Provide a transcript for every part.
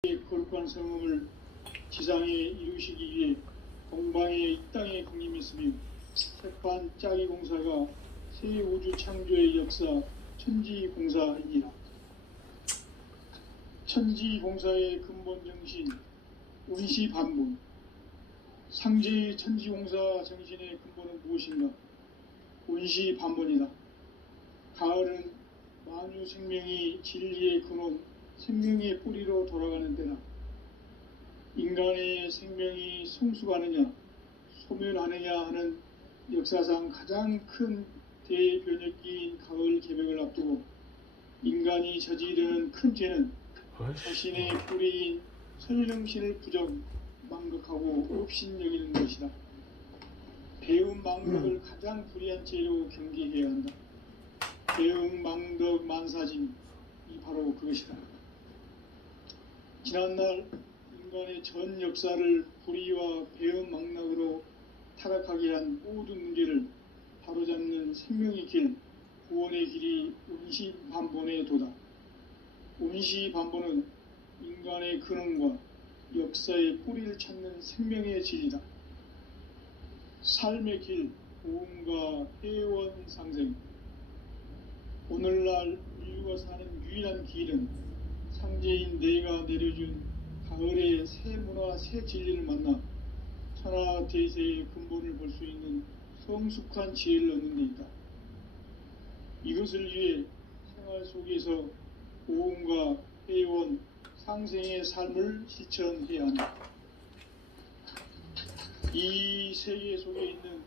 거룩한 성음을 지상에 이루시기 위해 동방의 이 땅에 강림했으며 색반 짜기 공사가 새 우주 창조의 역사 천지공사이니라. 천지공사의 근본 정신 운시반본. 상제의 천지공사 정신의 근본은 무엇인가? 운시반본이다. 가을은 만유 생명이 진리의 근원, 생명의 뿌리로 돌아가는 때다. 인간의 생명이 성숙하느냐 소멸하느냐 하는 역사상 가장 큰 대변혁기인 가을 개명을 앞두고 인간이 저지르는 큰 죄는 자신의 뿌리인 설령신을 부정 망극하고 업신여기는 것이다. 배움 망덕을 가장 불의한 죄로 경계해야 한다. 배움 망덕 만사진이 바로 그것이다. 지난날 인간의 전 역사를 불의와 배움 망락으로 타락하게 한 모든 문제를 바로잡는 생명의 길, 구원의 길이 운시반본의 도다. 운시반본은 인간의 근원과 역사의 뿌리를 찾는 생명의 진리다. 삶의 길, 보험과 회원상생. 오늘날 인류가 사는 유일한 길은 상제인 내가 내려준 가을의 새 문화, 새 진리를 만나 천하대세의 근본을 볼 수 있는 성숙한 지혜를 얻는 데 있다. 이것을 위해 생활 속에서 보험과 회원, 상생의 삶을 실천해야 한다. 이 세계 속에 있는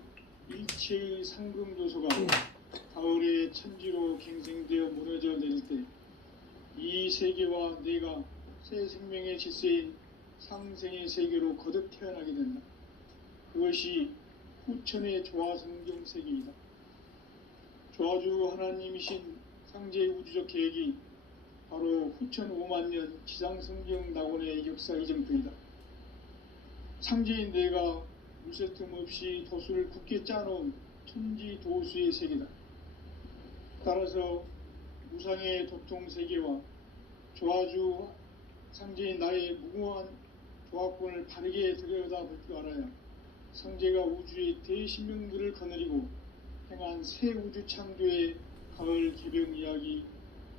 일체의 상금조소가 가을의 천지로 갱생되어 무너져 내릴 때 이 세계와 내가 새 생명의 질서인 상생의 세계로 거듭 태어나게 된다. 그것이 후천의 조화성경 세계이다. 조화주 하나님이신 상제의 우주적 계획이 바로 후천 5만년 지상성경 낙원의 역사 이정표이다. 상제인 내가 물새 틈 없이 도수를 굳게 짜놓은 천지도수의 세계다. 따라서 무상의 도통세계와 조화주 상제인 나의 무궁한 조화권을 바르게 들여다볼 줄 알아야 상제가 우주의 대신명들을 거느리고 행한 새 우주 창조의 가을 개병 이야기,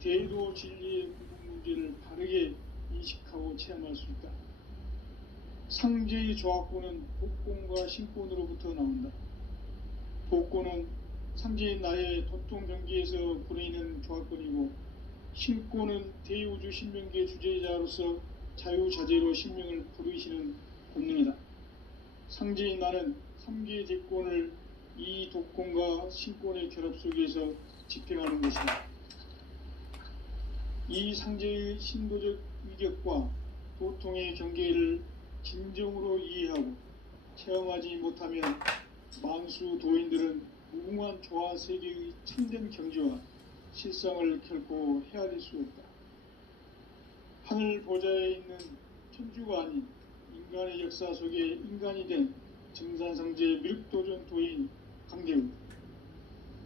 대도 진리의 문제를 바르게 인식하고 체험할 수 있다. 상제의 조화권은 복권과 신권으로부터 나온다. 복권은 상제인 나의 도통 경계에서 보내는 조화권이고, 신권은 대우주 신명계 주제자로서 자유자재로 신명을 부르시는 본능이다. 상제인 나는 3개의 대권을 이 독권과 신권의 결합 속에서 집행하는 것이다. 이 상제의 신도적 위격과 도통의 경계를 진정으로 이해하고 체험하지 못하면 만수 도인들은 무궁한 조화 세계의 참된 경지와 실상을 결코 헤아릴 수 없다. 하늘 보좌에 있는 천주가 아닌 인간의 역사 속에 인간이 된 정산상제 미륵도전 도인 강대우.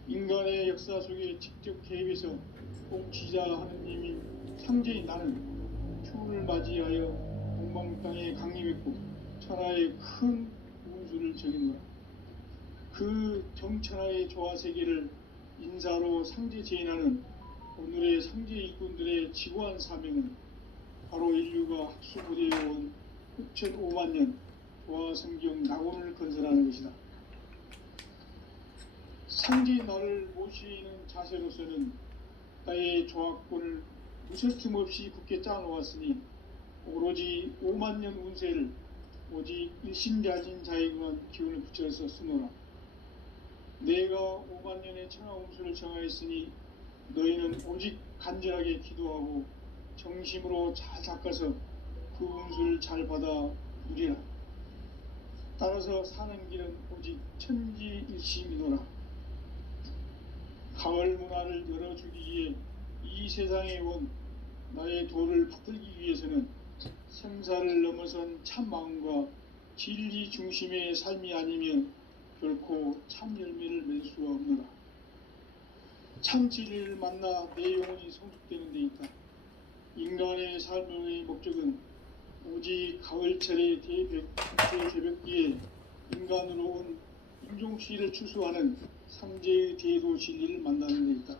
인간의 역사 속에 직접 개입해서 통치자 하느님인 상제인 나는 추운을 맞이하여 동방 땅에 강림했고 천하의 큰 운수를 적인 거라. 그 정천하의 조화세계를 인사로 상제 제인하는 오늘의 상제 일꾼들의 지고한 사명은 바로 인류가 학수부대에 온 후천 5만년 조화성경 낙원을 건설하는 것이다. 상제의 나를 모시는 자세로서는 나의 조화권을 무설틈 없이 굳게 짜놓았으니 오로지 5만년 운세를 오직 일심자진 자에게만 기운을 붙여서 쓰노라. 내가 5만년의 천하운수를 정하였으니 너희는 오직 간절하게 기도하고 정심으로 잘 닦아서 그 운수를 잘 받아 누리라. 따라서 사는 길은 오직 천지일심이노라. 가을 문화를 열어주기 위해 이 세상에 온 나의 도를 받들기 위해서는 생사를 넘어선 참 마음과 진리 중심의 삶이 아니면 결코 참 열매를 맺을 수가 없노라. 참 진리를 만나 내 영혼이 성숙되는 데 있다. 인간의 삶의 목적은 가을철의 대개벽기에 인간으로 온 인종주의를 추수하는 상제의 대도 진리를 만나는 데 있다.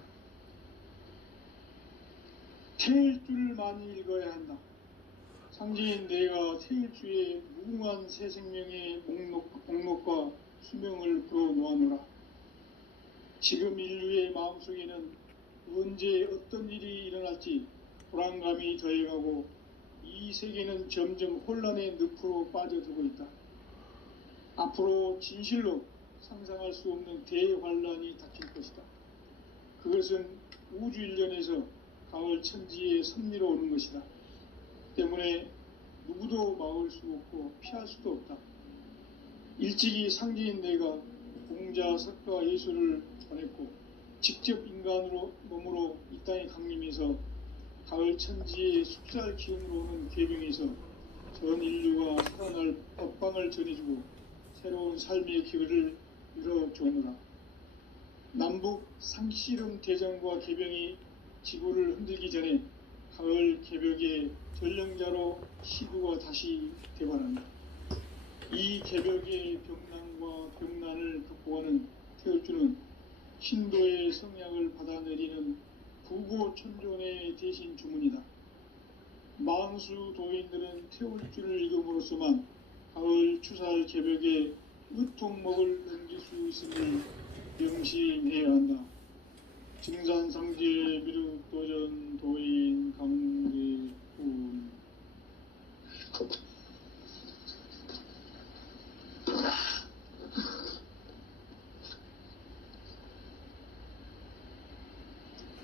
태일주를 많이 읽어야 한다. 상제인 내가 태일주의 무궁한 새 생명의 목록과 수명을 풀어놓아노라. 지금 인류의 마음속에는 언제 어떤 일이 일어날지 불안감이 더해가고 이 세계는 점점 혼란의 늪으로 빠져들고 있다. 앞으로 진실로 상상할 수 없는 대환란이 닥칠 것이다. 그것은 우주 일련에서 가을 천지의 섭리로 오는 것이다. 때문에 누구도 막을 수 없고 피할 수도 없다. 일찍이 상제인 내가 공자, 석가, 예수를 전했고 직접 인간으로 몸으로 이 땅에 강림해서 가을 천지의 숲살 기운으로 오는 계명에서 전 인류가 살아날 법방을 전해주고 새로운 삶의 기회를 이뤄주노라. 남북 상씨름 대전과 개병이 지구를 흔들기 전에 가을 개벽의 전령자로 시부가 다시 대관한다. 이 개벽의 병난과 병난을 극복하는 태울주는 신도의 성약을 받아내리는 구고천존의 대신 주문이다. 망수 도인들은 태울주를 읽음으로써만 가을 추살 개벽의 으통목을 넘길 수 있음을 명심해야 한다. 증산상제 미륵도전 도인 강대훈.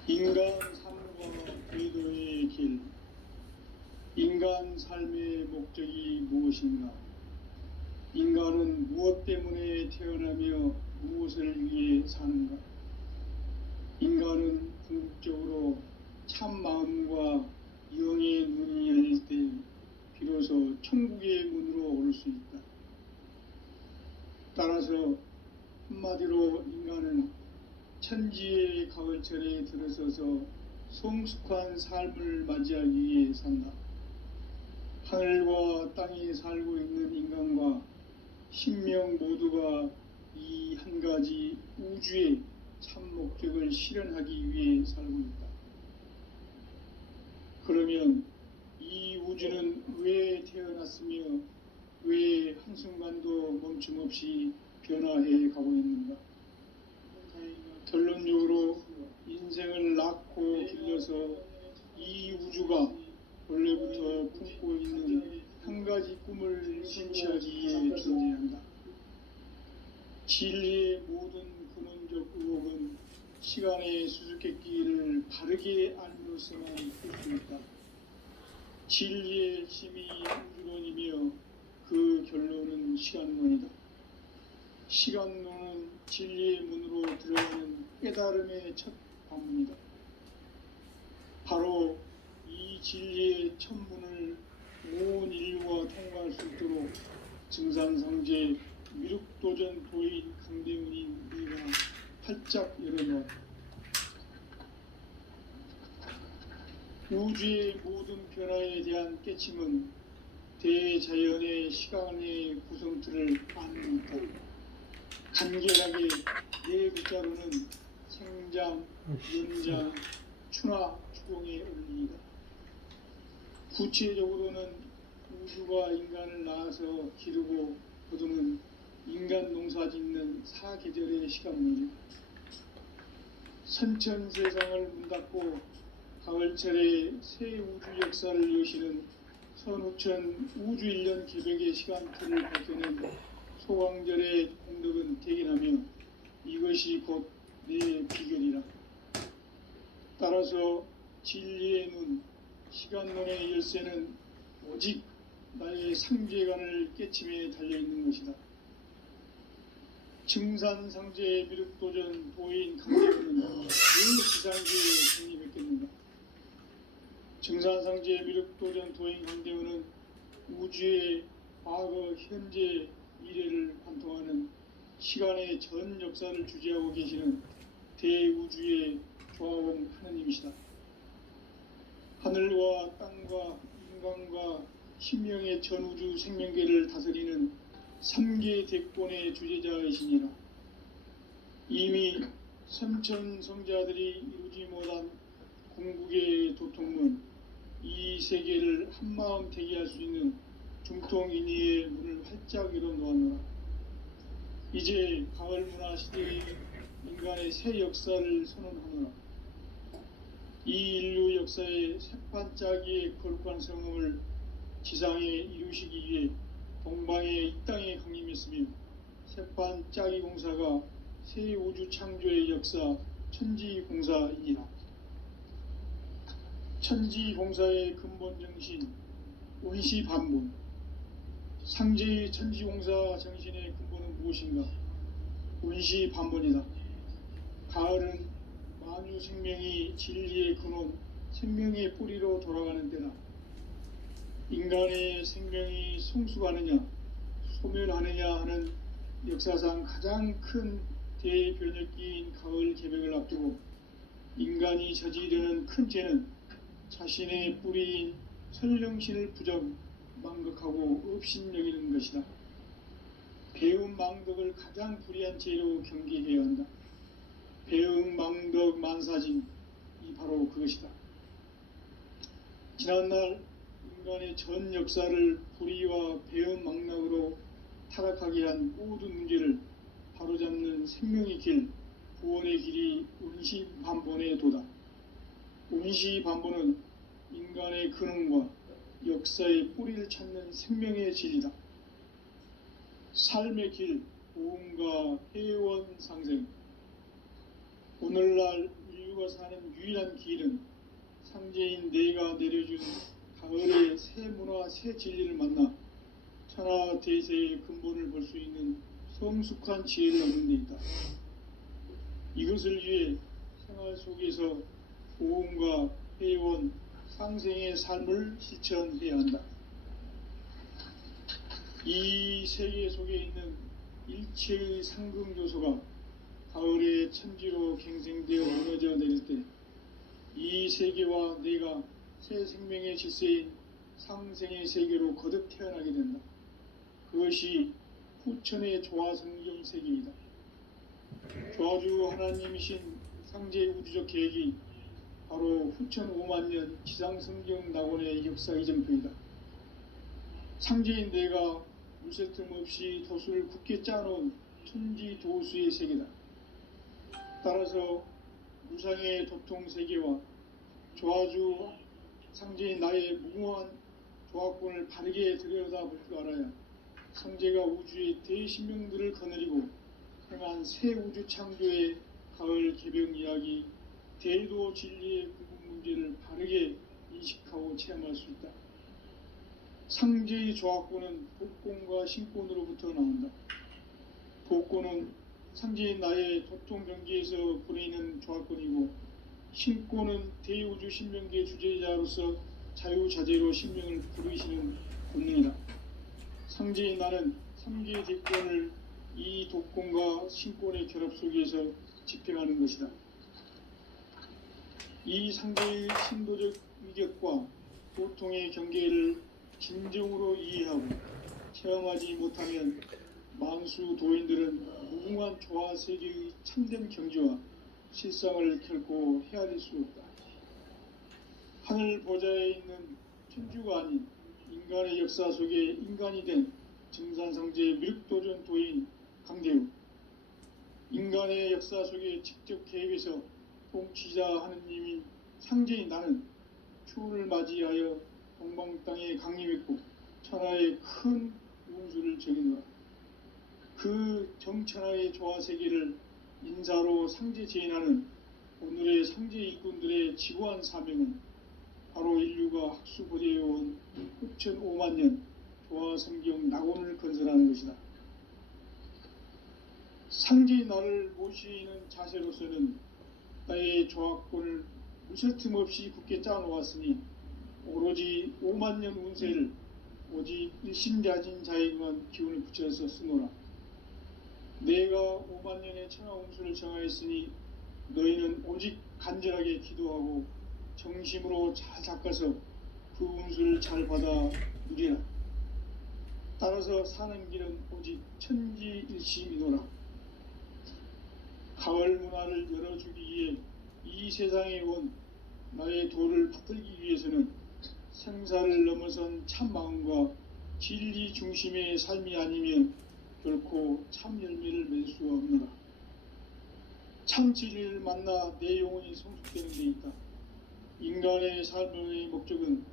인간 삶과 궤도의 길. 인간 삶의 목적이 무엇인가? 인간은 무엇 때문에 태어나며 무엇을 위해 사는가? 인간은 궁극적으로 참 마음과 영의 눈이 열릴 때 비로소 천국의 문으로 오를 수 있다. 따라서 한마디로 인간은 천지의 가을철에 들어서서 성숙한 삶을 맞이하기 위해 산다. 하늘과 땅에 살고 있는 인간과 신명 모두가 이 한 가지 우주의 참 목적을 실현하기 위해 살고 있다. 그러면 이 우주는 왜 태어났으며 왜 한순간도 멈춤없이 변화해 가고 있는가? 결론적으로 인생을 낳고 길러서 이 우주가 원래부터 품고 있는 한 가지 꿈을 성취하기 위해 존재한다. 진리의 모든 근원적 의혹은 시간의 수수께끼를 바르게 알므로서만 풀 수 있다. 진리의 핵심이 우주론이며 그 결론은 시간론이다. 시간론은 진리의 문으로 들어가는 깨달음의 첫 관문이다. 바로 이 진리의 첫 문을 온 인류가 통과할 수 있도록 증산상제 미륵도전 도인 강대훈이 네가 활짝 열어놓아. 우주의 모든 변화에 대한 깨침은 대자연의 시간의 구성틀을 아는 것이다. 간결하게 네 글자로는 생장, 연장, 추나, 추동의 원리이다. 구체적으로는 우주가 인간을 낳아서 기르고 거두는 인간 농사 짓는 사계절의 시간문이다. 선천세상을 문닫고 가을철에 새 우주 역사를 여시는 선우천 우주일년 개벽의 시간틀을 밝혀낸 소광절의 공덕은 대견하며 이것이 곧 내 비결이라. 따라서 진리의 눈, 시간론의 열쇠는 오직 나의 상제관을 깨침에 달려있는 것이다. 증산상제 미륵도전 도인 강대훈은 왜 지상계에 성립했겠는가? 증산상제 미륵도전 도인 강대훈은 우주의 과거, 현재, 미래를 관통하는 시간의 전 역사를 주재하고 계시는 대우주의 조화원 하느님이시다. 하늘과 땅과 인간과 신명의 전우주 생명계를 다스리는 3계 대권의 주제자이시니라. 이미 선천성자들이 이루지 못한 궁극의 도통문, 이 세계를 한마음 되게 할 수 있는 중통인의의 문을 활짝 열어놓았노라. 이제 가을 문화 시대의 인간의 새 역사를 선언하노라. 이 인류 역사의 새판짜기의 거룩한 성음을 지상에 이루시기 위해 동방의 이 땅에 강림했으며, 새판짜기 공사가 새 우주 창조의 역사 천지공사이니라. 천지공사의 근본 정신 운시반본. 상제의 천지공사 정신의 근본은 무엇인가? 운시반본이다. 가을은 만유 생명이 진리의 근원, 생명의 뿌리로 돌아가는 때다. 인간의 생명이 성숙하느냐 소멸하느냐 하는 역사상 가장 큰 대변혁기인 가을 개벽을 앞두고 인간이 저지르는 큰 죄는 자신의 뿌리인 설령신을 부정 망극하고 업신여기는 것이다. 배움 망덕을 가장 불의한 죄로 경계해야 한다. 배움 망덕 만사진이 바로 그것이다. 지난날 인간의 전 역사를 불의와 배움 망락으로 타락하게 한 모든 문제를 바로잡는 생명의 길, 구원의 길이 운시반본의 도다. 운시반본은 인간의 근원과 역사의 뿌리를 찾는 생명의 진리다. 삶의 길, 보험과 회원 상생. 오늘날 인류가 사는 유일한 길은 상제인 내가 내려준 가을의 새 문화, 새 진리를 만나 천하 대세의 근본을 볼 수 있는 성숙한 지혜를 얻는 데 있다. 이것을 위해 생활 속에서 보험과 회원, 상생의 삶을 실천해야 한다. 이 세계 속에 있는 일체의 상금 요소가 가을의 천지로 갱생되어 무너져 내릴 때 이 세계와 내가 새 생명의 질서인 상생의 세계로 거듭 태어나게 된다. 그것이 후천의 조화성경 세계이다. 조화주 하나님이신 상제 우주적 계획이 바로 후천 5만년 지상성경 낙원의 역사 이전표이다. 상제인 내가 물새 틈 없이 도수를 굳게 짜놓은 천지 도수의 세계다. 따라서 무상의 도통 세계와 조화주 상제인 나의 무궁한 조화권을 바르게 들여다볼 줄 알아야 상제가 우주의 대신명들을 거느리고 행한 새 우주 창조의 가을 개벽 이야기, 대도 진리의 구분 문제를 바르게 인식하고 체험할 수 있다. 상제의 조화권은 복권과 신권으로부터 나온다. 복권은 상제인 나의 도통 경계에서 보내는 조화권이고, 신권은 대우주 신명계 주제자로서 자유자재로 신명을 부르시는 본능이다. 상제인 나는 3계 대권을 이 독권과 신권의 결합 속에서 집행하는 것이다. 이 상제의 신도적 위격과 보통의 경계를 진정으로 이해하고 체험하지 못하면 만수 도인들은 무궁한 조화 세계의 참된 경지와 실상을 결코 헤아릴 수 없다. 하늘 보좌에 있는 천주가 아닌 인간의 역사 속에 인간이 된 증산상제의 미륵도전 도인 강대우, 인간의 역사 속에 직접 개입해서 통치자 하느님인 상제인 나는 추운을 맞이하여 동방 땅에 강림했고 천하의 큰 운수를 적이노라. 그 정천하의 조화세계를 인사로 상제 제인하는 오늘의 상제 일꾼들의 지고한 사명은 바로 인류가 학수고대해온 후천 5만년 조화성경 낙원을 건설하는 것이다. 상제의 나를 모시는 자세로서는 나의 조화권을 무쇠 틈 없이 굳게 짜놓았으니 오로지 5만년 운세를 오직 일심자진 자에게만 기운을 붙여서 쓰노라. 내가 5만년의 천하 운수를 정하였으니 너희는 오직 간절하게 기도하고 정심으로 잘 닦아서 그 운수를 잘 받아 누리라. 따라서 사는 길은 오직 천지일심이노라. 가을 문화를 열어주기 위해 이 세상에 온 나의 도를 받들기 위해서는 생사를 넘어선 참 마음과 진리 중심의 삶이 아니면 결코 참 열매를 맺을 수 없노라. 참 진리를 만나 내 영혼이 성숙되는 데 있다. 인간의 삶의 목적은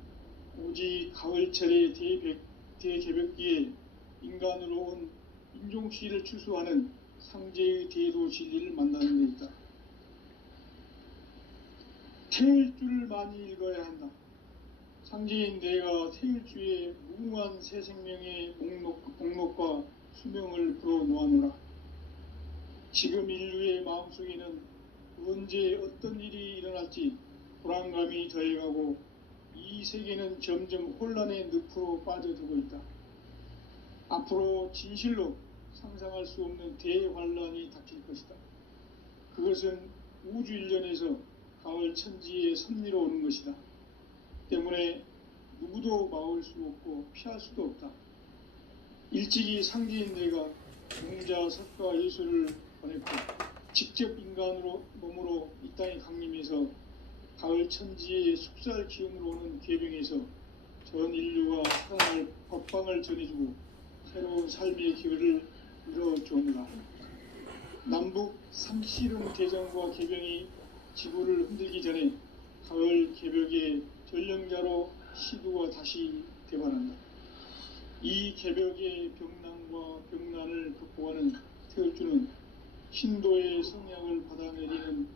오직 가을철의 대개벽기에 인간으로 온 인종시를 추수하는 상제의 대도 진리를 만나는 데 있다. 태일 줄을 많이 읽어야 한다. 상제인 내가 태일주의 무궁한 새 생명의 목록과 수명을 풀어놓아노라. 지금 인류의 마음속에는 언제 어떤 일이 일어날지 불안감이 더해가고 이 세계는 점점 혼란의 늪으로 빠져들고 있다. 앞으로 진실로 상상할 수 없는 대환란이 닥칠 것이다. 그것은 우주 일련에서 가을 천지의 섭리로 오는 것이다. 때문에 누구도 막을 수 없고 피할 수도 없다. 일찍이 상제인 내가 공자, 석가, 예수를 보냈고 직접 인간으로 몸으로 이 땅에 강림해서 가을 천지의 숙살 기운으로 오는 계병에서 전 인류가 살아날 법방을 전해주고 새로운 삶의 기회를 이뤄주오느라. 남북 삼씨름 대전과 계병이 지구를 흔들기 전에 가을 개벽의 전령자로 시두가 다시 되반한다. 이 개벽의 병난과 병난을 극복하는 태울주는 신도의 성향을 받아내리는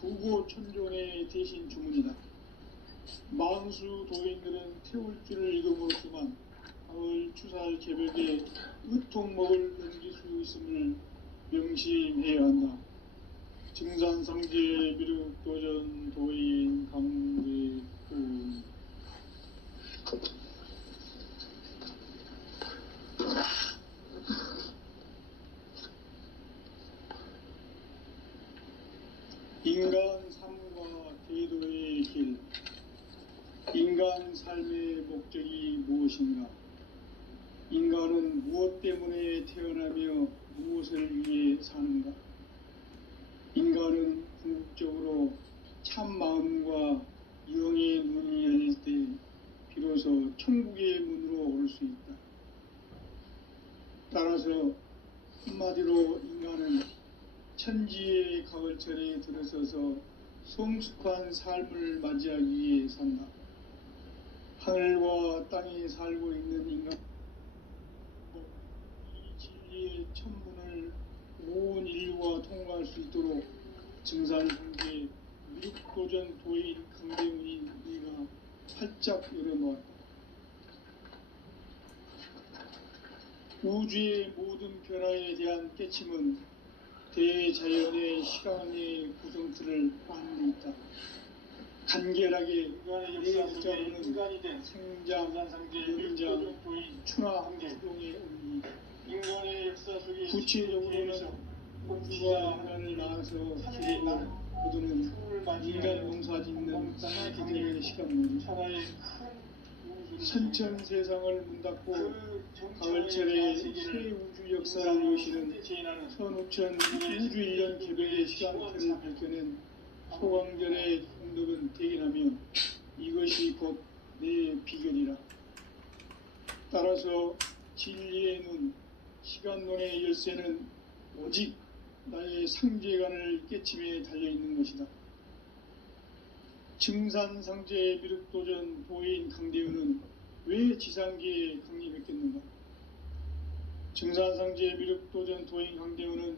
부고천존의 대신 주문이다. 만수 도인들은 태울주를 읽음으로써만 가을 추살 개벽의 으통목을 넘길 수 있음을 명심해야 한다. 증산상제 미륵도전 도인 강대군. 인간 삶과 대도의 길. 인간 삶의 목적이 무엇인가? 인간은 무엇 때문에 태어나며 무엇을 위해 사는가? 인간은 궁극적으로 참 마음과 영의 눈이 열릴 때 비로소 천국의 문으로 올 수 있다. 따라서 한마디로 인간은 천지의 가을철에 들어서서 성숙한 삶을 맞이하기 위해 산다. 하늘과 땅에 살고 있는 인간, 이 진리의 천문을 온 인류가 통과할 수 있도록 증산상제 미륵도전 도인 강대문인 우리가 활짝 열어놓았다. 우주의 모든 변화에 대한 깨침은 대자연의 시간의 구성틀을 아는 데 있다. 간결하게 내 역사로는 생장, 연장, 충화, 활동의 의미, 인간의 역사 속에 구체적으로는 우주와 하나를 낳아서 기르고 거두는 인간 농사 짓는 기대의 시간문, 선천 세상을 문닫고 가을철에 새 우주 역사를 여시는 선우천 우주 일년 개벽의 시간틀을 밝혀낸 소광절의 공덕은 대견하며 이것이 곧 내 비결이라. 따라서 진리의 눈, 시간론의 열쇠는 오직 나의 상제관을 깨침에 달려있는 것이다. 증산상제 미륵도전 도인 강대우는 왜 지상계에 강림했겠는가? 증산상제 미륵도전 도인 강대우는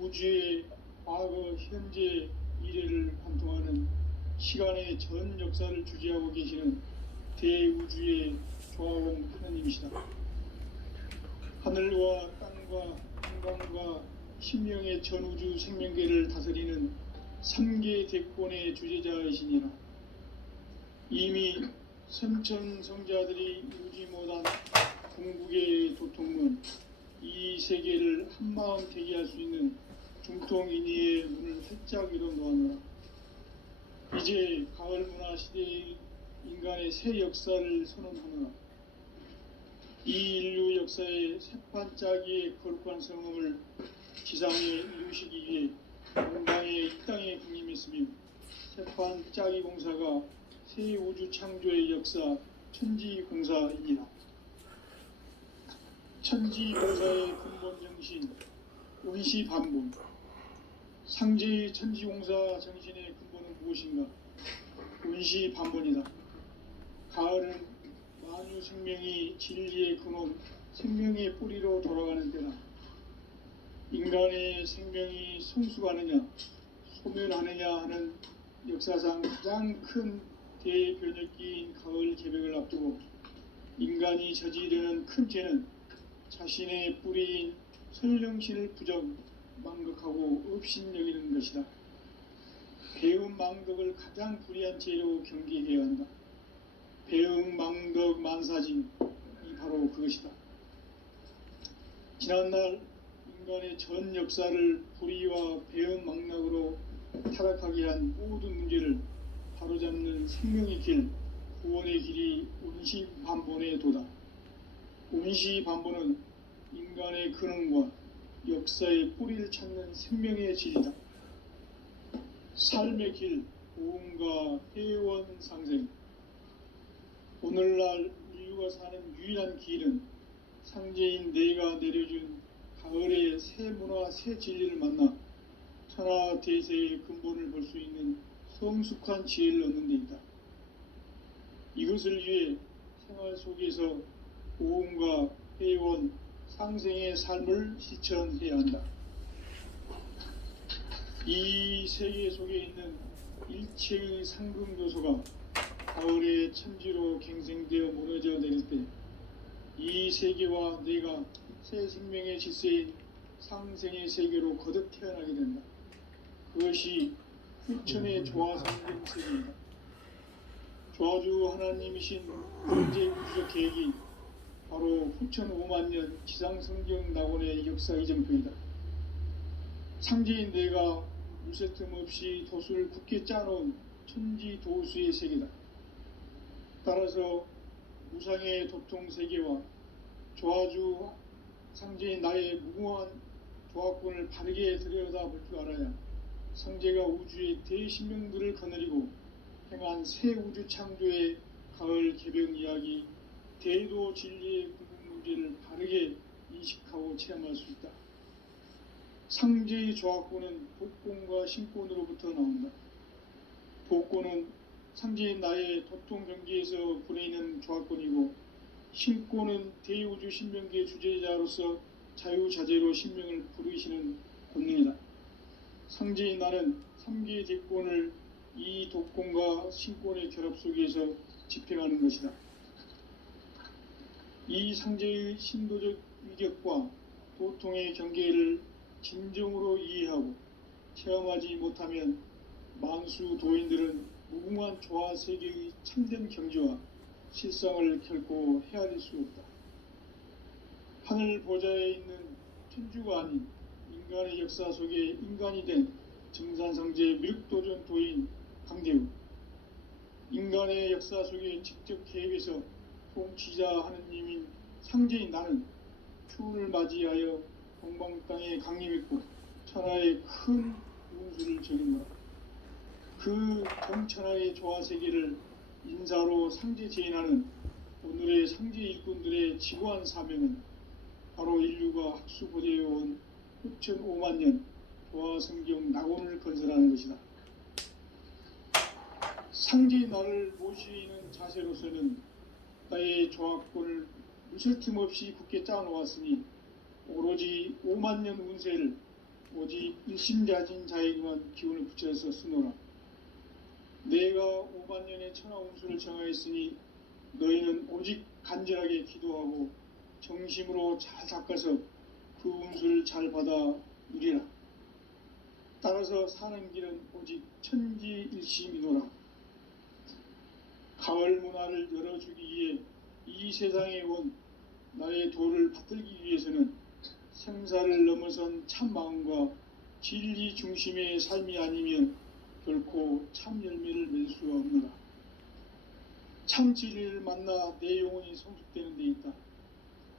우주의 과거, 현재, 미래를 관통하는 시간의 전 역사를 주재하고 계시는 대우주의 조화공 하느님이시다. 하늘과 땅과 인간과 신명의 전우주 생명계를 다스리는 3계 대권의 주제자이시니라. 이미 선천성자들이 이루지 못한 궁극의 도통문, 이 세계를 한마음 되게 할 수 있는 중통인의의 문을 활짝 열어놓았노라. 이제 가을 문화 시대의 인간의 새 역사를 선언하노라. 이 인류 역사의 새판짜기의 거룩한 성음을 지상에 이루시기 위해 공방에 이 땅에 군림했으며 새판짜기 공사가 새 우주 창조의 역사 천지공사입니다. 천지공사의 근본 정신 운시반본. 상제의 천지공사 정신의 근본은 무엇인가? 운시반본이다. 가을은 만유 생명이 진리의 근원, 생명의 뿌리로 돌아가는 때다. 인간의 생명이 성숙하느냐, 소멸하느냐 하는 역사상 가장 큰 대변혁기인 가을 개벽을 앞두고 인간이 저지르는 큰 죄는 자신의 뿌리인 설령신을 부정, 망극하고 업신여기는 것이다. 배음 망덕을 가장 불의한 죄로 경계해야 한다. 배음 망덕 만사징이 바로 그것이다. 지난날 인간의 전 역사를 불의와 배음 망락으로 타락하게 한 모든 문제를 바로잡는 생명의 길, 구원의 길이 운시반본의 도다. 운시반본은 인간의 근원과 역사의 뿌리를 찾는 생명의 질이다. 삶의 길, 고음과 회원 상생. 오늘날 인류가 사는 유일한 길은 상제인 내가 내려준 가을의 새 문화, 새 진리를 만나 천하 대세의 근본을 볼 수 있는 성숙한 지혜를 얻는 데 있다. 이것을 위해 생활 속에서 고음과 회원, 상생의 삶을 실천해야 한다. 이 세계 속에 있는 일체의 상금 요소가 가을의 천지로 갱생되어 무너져 내릴 때 이 세계와 내가 새 생명의 질서인 상생의 세계로 거듭 태어나게 된다. 그것이 후천의 조화성경 세계이다. 조화주 하나님이신 현재 우주적 계획이 바로 후천 5만년 지상성경 낙원의 역사 이정표이다. 상제인 내가 무쇠 틈 없이 도수를 굳게 짜놓은 천지 도수의 세계다. 따라서 무상의 도통 세계와 조화주 상제인 나의 무궁한 조화권을 바르게 들여다볼 줄 알아야 상제가 우주의 대신명들을 거느리고 행한 새 우주 창조의 가을 개벽 이야기, 대도 진리의 궁극 문제를 바르게 인식하고 체험할 수 있다. 상제의 조화권은 독권과 신권으로부터 나온다. 독권은 상제인 나의 도통 경계에서 보내는 조화권이고, 신권은 대우주 신명기의 주제자로서 자유자재로 신명을 부르시는 권능이다. 상제인 나는 3개의 대권을 이 독권과 신권의 결합 속에서 집행하는 것이다. 이 상제의 신도적 위격과 도통의 경계를 진정으로 이해하고 체험하지 못하면 만수 도인들은 무궁한 조화 세계의 참된 경지와 실상을 결코 헤아릴 수 없다. 하늘 보좌에 있는 천주가 아닌 인간의 역사 속에 인간이 된 증산성제 밀도전 도인 강대우, 인간의 역사 속에 직접 개입해서 통치자 하느님인 상제인 나는 추운을 맞이하여 동방 땅에 강림했고 천하의 큰 운수를 적인 거다. 그 전천하의 조화세계를 인사로 상제 제인하는 오늘의 상제 일꾼들의 지고한 사명은 바로 인류가 학수고대해온 후천 5만년 조화성경 낙원을 건설하는 것이다. 상제의 나를 모시는 자세로서는 나의 조화권을 무쇠 틈 없이 굳게 짜놓았으니 오로지 5만년 운세를 오직 일심자진 자에게만 기운을 붙여서 쓰노라. 내가 5만년의 천하 운수를 정하였으니 너희는 오직 간절하게 기도하고 정심으로 잘 닦아서 그 운수를 잘 받아 누리라. 따라서 사는 길은 오직 천지일심이노라. 가을 문화를 열어주기 위해 이 세상에 온 나의 도를 받들기 위해서는 생사를 넘어선 참 마음과 진리 중심의 삶이 아니면 결코 참 열매를 맺을 수가 없노라. 참 진리를 만나 내 영혼이 성숙되는 데 있다.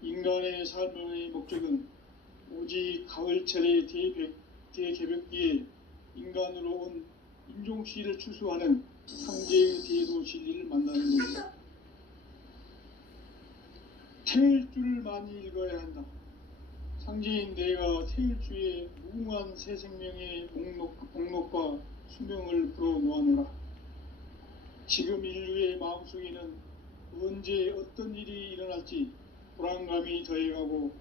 인간의 삶의 목적은 오직 가을철의 대개벽기에 인간으로 온 인종시를 추수하는 상제의 대도 진리를 만나는 것이다. 태일주를 많이 읽어야 한다. 상제인 내가 태일주의 무궁한 새 생명의 목록과 수명을 풀어놓아노라. 지금 인류의 마음속에는 언제 어떤 일이 일어날지 불안감이 더해가고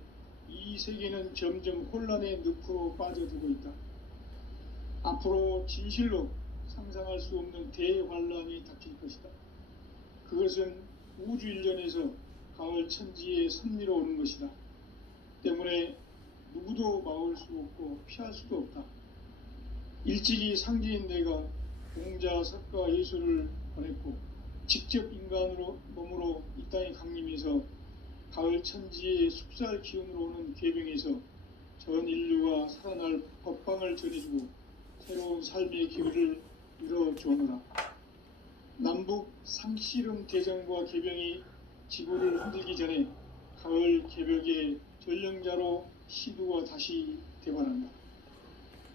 이 세계는 점점 혼란의 늪으로 빠져들고 있다. 앞으로 진실로 상상할 수 없는 대환란이 닥칠 것이다. 그것은 우주 일련에서 가을 천지의 섭리로 오는 것이다. 때문에 누구도 막을 수 없고 피할 수도 없다. 일찍이 상제인 내가 공자, 석가, 예수를 보냈고 직접 인간으로 몸으로 이 땅에 강림해서 가을 천지의 숲살 기운으로 오는 계병에서 전 인류가 살아날 법방을 전해주고 새로운 삶의 기회를 이뤄주오노라. 남북 상씨름 대전과 계병이 지구를 흔들기 전에 가을 개벽의 전령자로 시두가 다시 대발한다.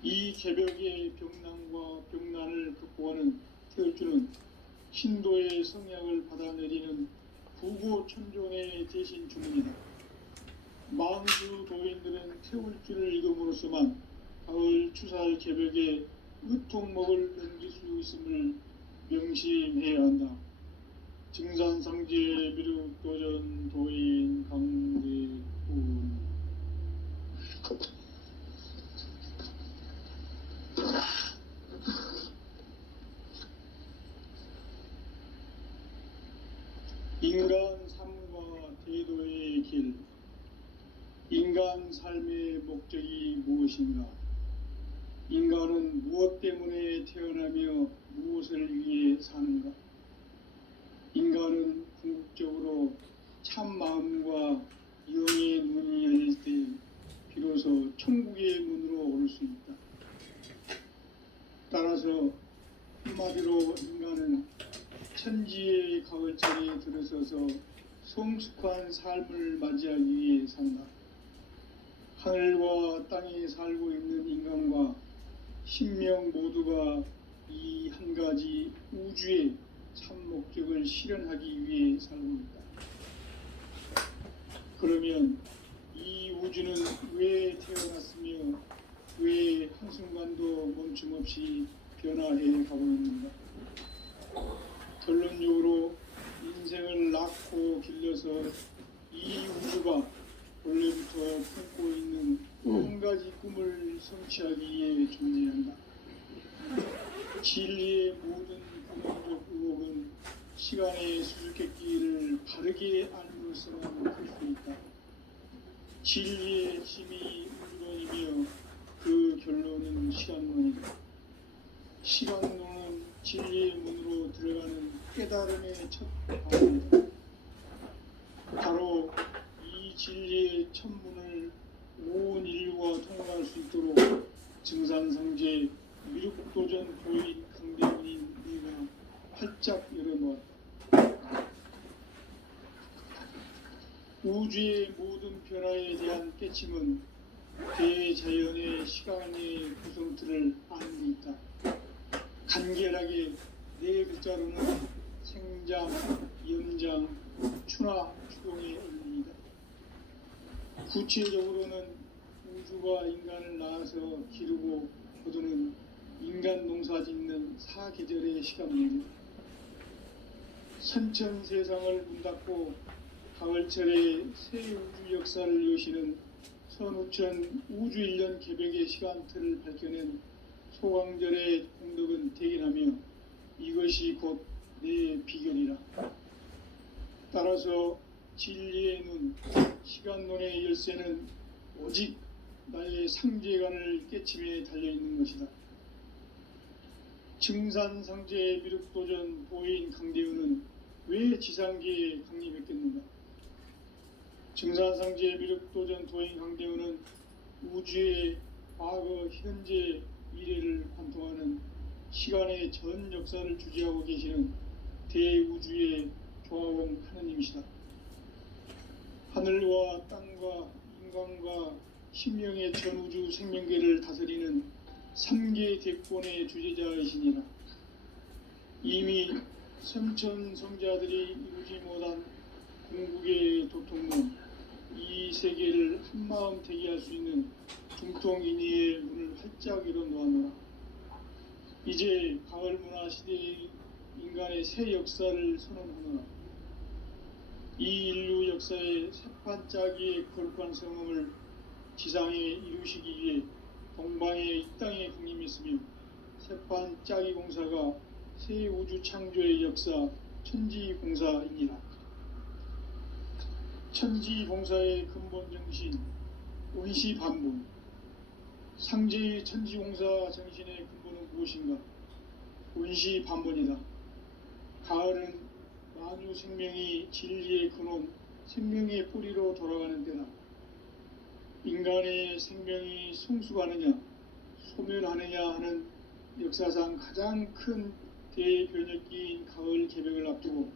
이 개벽의 병난과 병난을 극복하는 태을주는 신도의 성약을 받아내리는 부고천존의 대신 주문이다. 망주 도인들은 태울주를 읽음으로써만 가을 추살 개벽의 으통목을 넘길 수 있음을 명심해야 한다. 증산상제 미륵도전 도인 강대훈. 인간 삶과 대도의 길. 인간 삶의 목적이 무엇인가? 인간은 무엇 때문에 태어나며 무엇을 위해 사는가? 인간은 궁극적으로 참 마음과 영의 문이 열릴 때 비로소 천국의 문으로 오를 수 있다. 따라서 한마디로 인간은 천지의 가을자리에 들어서서 성숙한 삶을 맞이하기 위해 산다. 하늘과 땅에 살고 있는 인간과 신명 모두가 이 한 가지 우주의 참 목적을 실현하기 위해 살고 있다. 그러면 이 우주는 왜 태어났으며 왜 한순간도 멈춤없이 변화해 가고 있는가? 결론적으로 인생을 낳고 길러서 이 우주가 원래부터 품고 있는 한 가지 꿈을 성취하기 위해 존재한다. 진리의 모든 근원적 의혹은 시간의 수수께끼를 바르게 알므로써만 풀 수 있다. 진리의 힘이 우주론이며 그 결론은 시간론이다. 시간론은 진리의 문으로 들어가는 깨달음의 첫 방문이다. 바로 이 진리의 첫 문을 온 인류가 통과할 수 있도록 증산상제 미륵도전 도인 강대훈인 네가 활짝 열어놓았다. 우주의 모든 변화에 대한 깨침은 대자연의 시간의 구성틀을 아는 데 있다. 간결하게 네 글자로는 생장, 연장, 추나, 추동의 원리이다. 구체적으로는 우주가 인간을 낳아서 기르고 거두는 인간 농사 짓는 사계절의 시간입니다. 선천세상을 문닫고 가을철의 새 우주 역사를 여시는 선우천 우주일년 개벽의 시간틀을 밝혀낸 소강절의 공덕은 대견하며 이것이 곧 내 비결이라. 따라서 진리의 눈, 시간론의 열쇠는 오직 나의 상제관을 깨침에 달려있는 것이다. 증산상제 미륵도전 도인 강대훈은 왜 지상계에 강림했겠는가? 증산상제 미륵도전 도인 강대훈은 우주의 과거, 현재, 미래를 관통하는 시간의 전 역사를 주재하고 계시는 대우주의 조화원 하느님이시다. 하늘과 땅과 인간과 신명의 전우주 생명계를 다스리는 3계 대권의 주재자이시니라. 이미 선천성자들이 이루지 못한 궁극의 도통로, 이 세계를 한마음 되게 할 수 있는 중통인의의 문을 활짝 열어놓았노라. 이제 가을 문화 시대의 인간의 새 역사를 선언하노라. 이 인류 역사의 새판짜기의 거룩한 성음을 지상에 이루시기 위해 동방의 이 땅에 강림했으며, 새판짜기 공사가 새 우주 창조의 역사 천지공사이니라. 천지공사의 근본 정신 원시반복. 상제의 천지공사 정신의 근본은 무엇인가? 원시반복이다. 가을은 만유 생명이 진리의 근원, 생명의 뿌리로 돌아가는 때다. 인간의 생명이 성숙하느냐 소멸하느냐 하는 역사상 가장 큰 대변혁기인 가을 개벽을 앞두고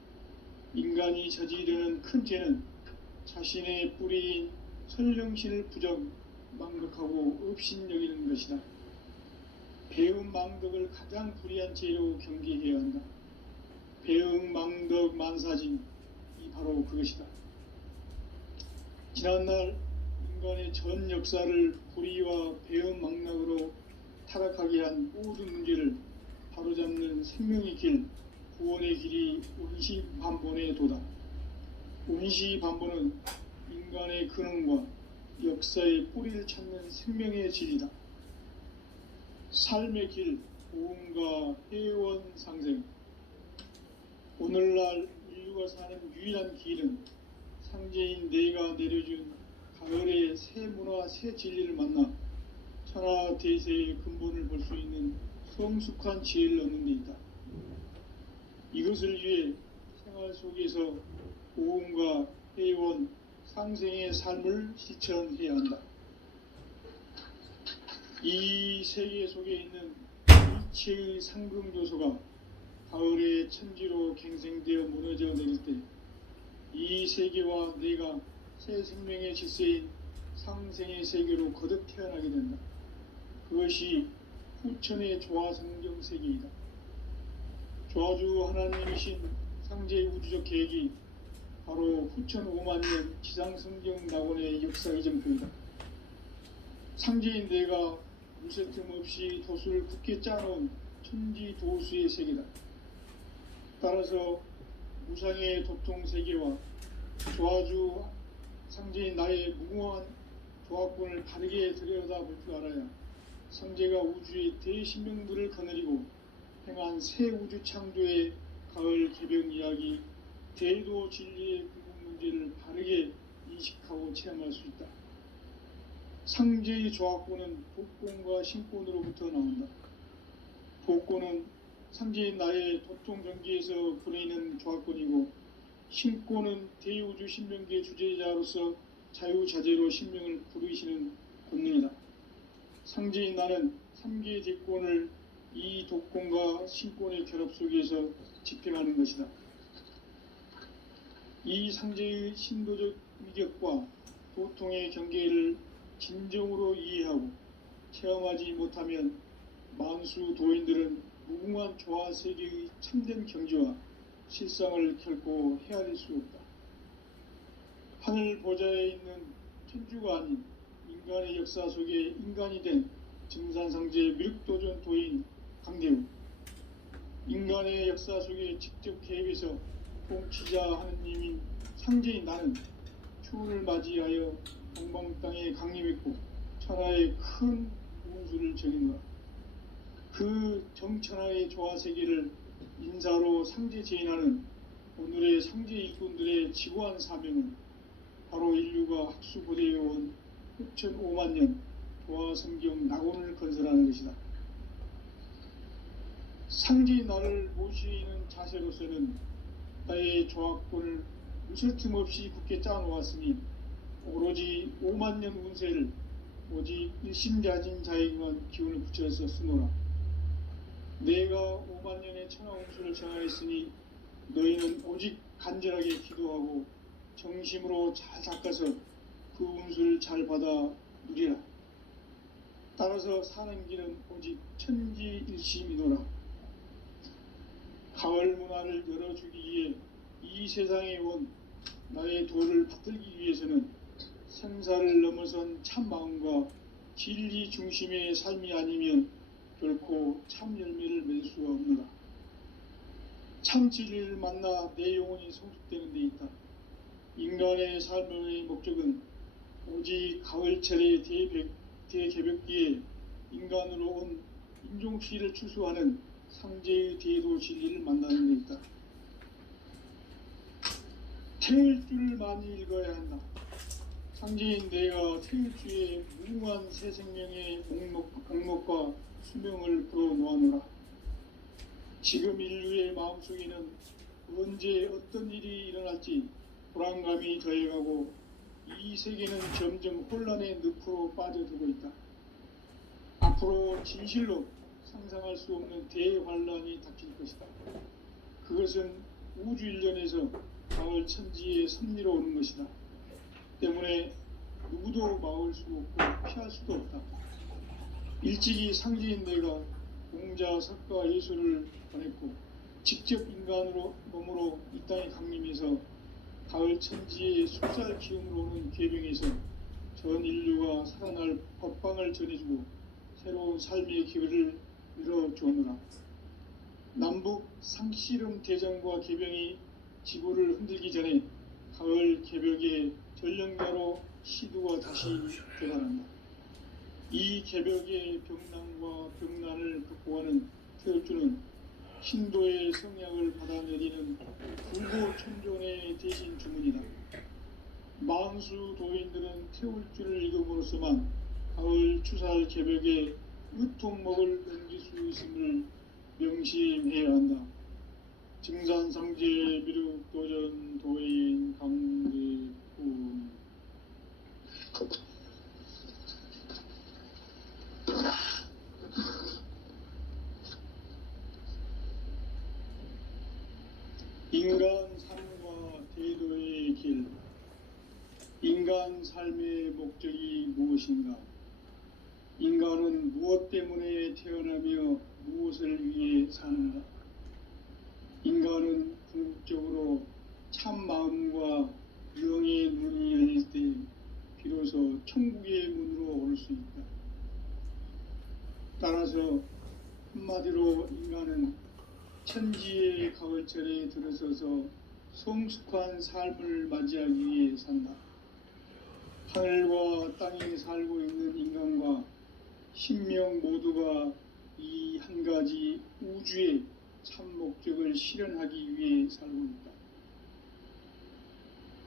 인간이 저지르는 큰 죄는 자신의 뿌리인 설령신을 부정 망덕하고 업신여기는 것이다. 배음 망덕을 가장 불의한 죄로 경계해야 한다. 배음 망덕 만사진, 이 바로 그것이다. 지난날 인간의 전 역사를 불의와 배음 망락으로 타락하게 한 모든 문제를 바로잡는 생명의 길, 구원의 길이 원시반본의 도다. 원시반본은 인간의 근원과 역사의 뿌리를 찾는 생명의 질이다. 삶의 길, 보험과 회원 상생. 오늘날 인류가 사는 유일한 길은 상제인 내가 내려준 가을의 새 문화, 새 진리를 만나 천하 대세의 근본을 볼 수 있는 성숙한 지혜를 얻는 데 있다. 이것을 위해 생활 속에서 보험과 회원, 상생의 삶을 실천해야 한다. 이 세계 속에 있는 일체의 상금 요소가 가을의 천지로 갱생되어 무너져 내릴 때 이 세계와 내가 새 생명의 질서인 상생의 세계로 거듭 태어나게 된다. 그것이 후천의 조화성경 세계이다. 조화주 하나님이신 상제의 우주적 계획이 바로 후천 5만 년 지상성경 낙원의 역사 이정표이다. 상제인 내가 무쇠 틈 없이 도수를 굳게 짜놓은 천지 도수의 세계다. 따라서 무상의 도통 세계와 조화주 상제인 나의 무궁한 조화권을 바르게 들여다볼 줄 알아야 상제가 우주의 대신명들을 거느리고 행한 새 우주 창조의 가을 개벽 이야기, 대도 진리의 궁극 문제를 바르게 인식하고 체험할 수 있다. 상제의 조화권은 복권과 신권으로부터 나온다. 복권은 상제인 나의 도통 경계에서 부리는 조화권이고, 신권은 대우주 신명계 주제자로서 자유자재로 신명을 부르시는 권능이다. 상제인 나는 3계 대권을 이 독권과 신권의 결합 속에서 집행하는 것이다. 이 상제의 신도적 위격과 도통의 경계를 진정으로 이해하고 체험하지 못하면 만수 도인들은 무궁한 조화 세계의 참된 경지와 실상을 결코 헤아릴 수 없다. 하늘 보좌에 있는 천주가 아닌 인간의 역사 속에 인간이 된 증산상제 미륵도전 도인 강대우, 인간의 역사 속에 직접 개입해서 통치자 하느님인 상제인 나는 추운을 맞이하여 동방 땅에 강림했고 천하의 큰 운수를 적이노라. 그 정천하의 조화세계를 인사로 상제 제인하는 오늘의 상제 일꾼들의 지고한 사명은 바로 인류가 학수고대해온 후천 5만 년 조화성경 낙원을 건설하는 것이다. 상제인 나를 모시는 자세로서는 나의 조화권을 무쇠 틈 없이 굳게 짜놓았으니 오로지 5만 년 운세를 오직 일심자진 자에게만 기운을 붙여서 쓰노라. 내가 5만 년의 천하 운수를 정하였으니 너희는 오직 간절하게 기도하고 정심으로 잘 닦아서 그 운수를 잘 받아 누리라. 따라서 사는 길은 오직 천지일심이노라. 가을 문화를 열어주기 위해 이 세상에 온 나의 도를 받들기 위해서는 생사를 넘어선 참 마음과 진리 중심의 삶이 아니면 결코 참 열매를 맺을 수가 없노라. 참 진리를 만나 내 영혼이 성숙되는 데 있다. 인간의 삶의 목적은 오직 가을철의 대개벽기에 인간으로 온 인종피를 추수하는 상제의 대도 진리를 만나는 데 있다. 태울 줄을 많이 읽어야 한다. 상제인 내가 태울 주의 무궁한 새 생명의 목목과 수명을 풀어놓아노라. 지금 인류의 마음속에는 언제 어떤 일이 일어날지 불안감이 더해가고 이 세계는 점점 혼란의 늪으로 빠져들고 있다. 앞으로 진실로 상상할 수 없는 대환란이 닥칠 것이다. 그것은 우주 일련에서 가을 천지의 섭리로 오는 것이다. 때문에 누구도 막을 수 없고 피할 수도 없다. 일찍이 상제인 내가 공자, 석가, 예수를 보냈고 직접 인간으로 몸으로 이 땅에 강림해서 가을 천지의 숫살 기운으로 오는 계병에서 전 인류가 살아날 법방을 전해주고 새로운 삶의 기회를 열어주오노라. 남북 상씨름 대전과 계병이 지구를 흔들기 전에 가을 개벽의 전령자로 시두가 다시 되어간다. 이 개벽의 병난과 병난을 극복하는 태울주는 신도의 성약을 받아내리는 불구 천존의 대신 주문이다. 만수 도인들은 태울주를 읽음으로써만 가을 추살 개벽의 으통목을 넘길 수 있음을 명심해야 한다. 증산상제 미륵 도전 도인 강제군. 인간 삶과 대도의 길. 인간 삶의 목적이 무엇인가? 인간은 무엇 때문에 태어나며 무엇을 위해 사는가? 인간은 궁극적으로 참 마음과 영의 문이 열릴 때 비로소 천국의 문으로 올 수 있다. 따라서 한마디로 인간은 천지의 가을철에 들어서서 성숙한 삶을 맞이하기 위해 산다. 하늘과 땅에 살고 있는 인간과 신명 모두가 이 한 가지 우주의 참 목적을 실현하기 위해 살고 있다.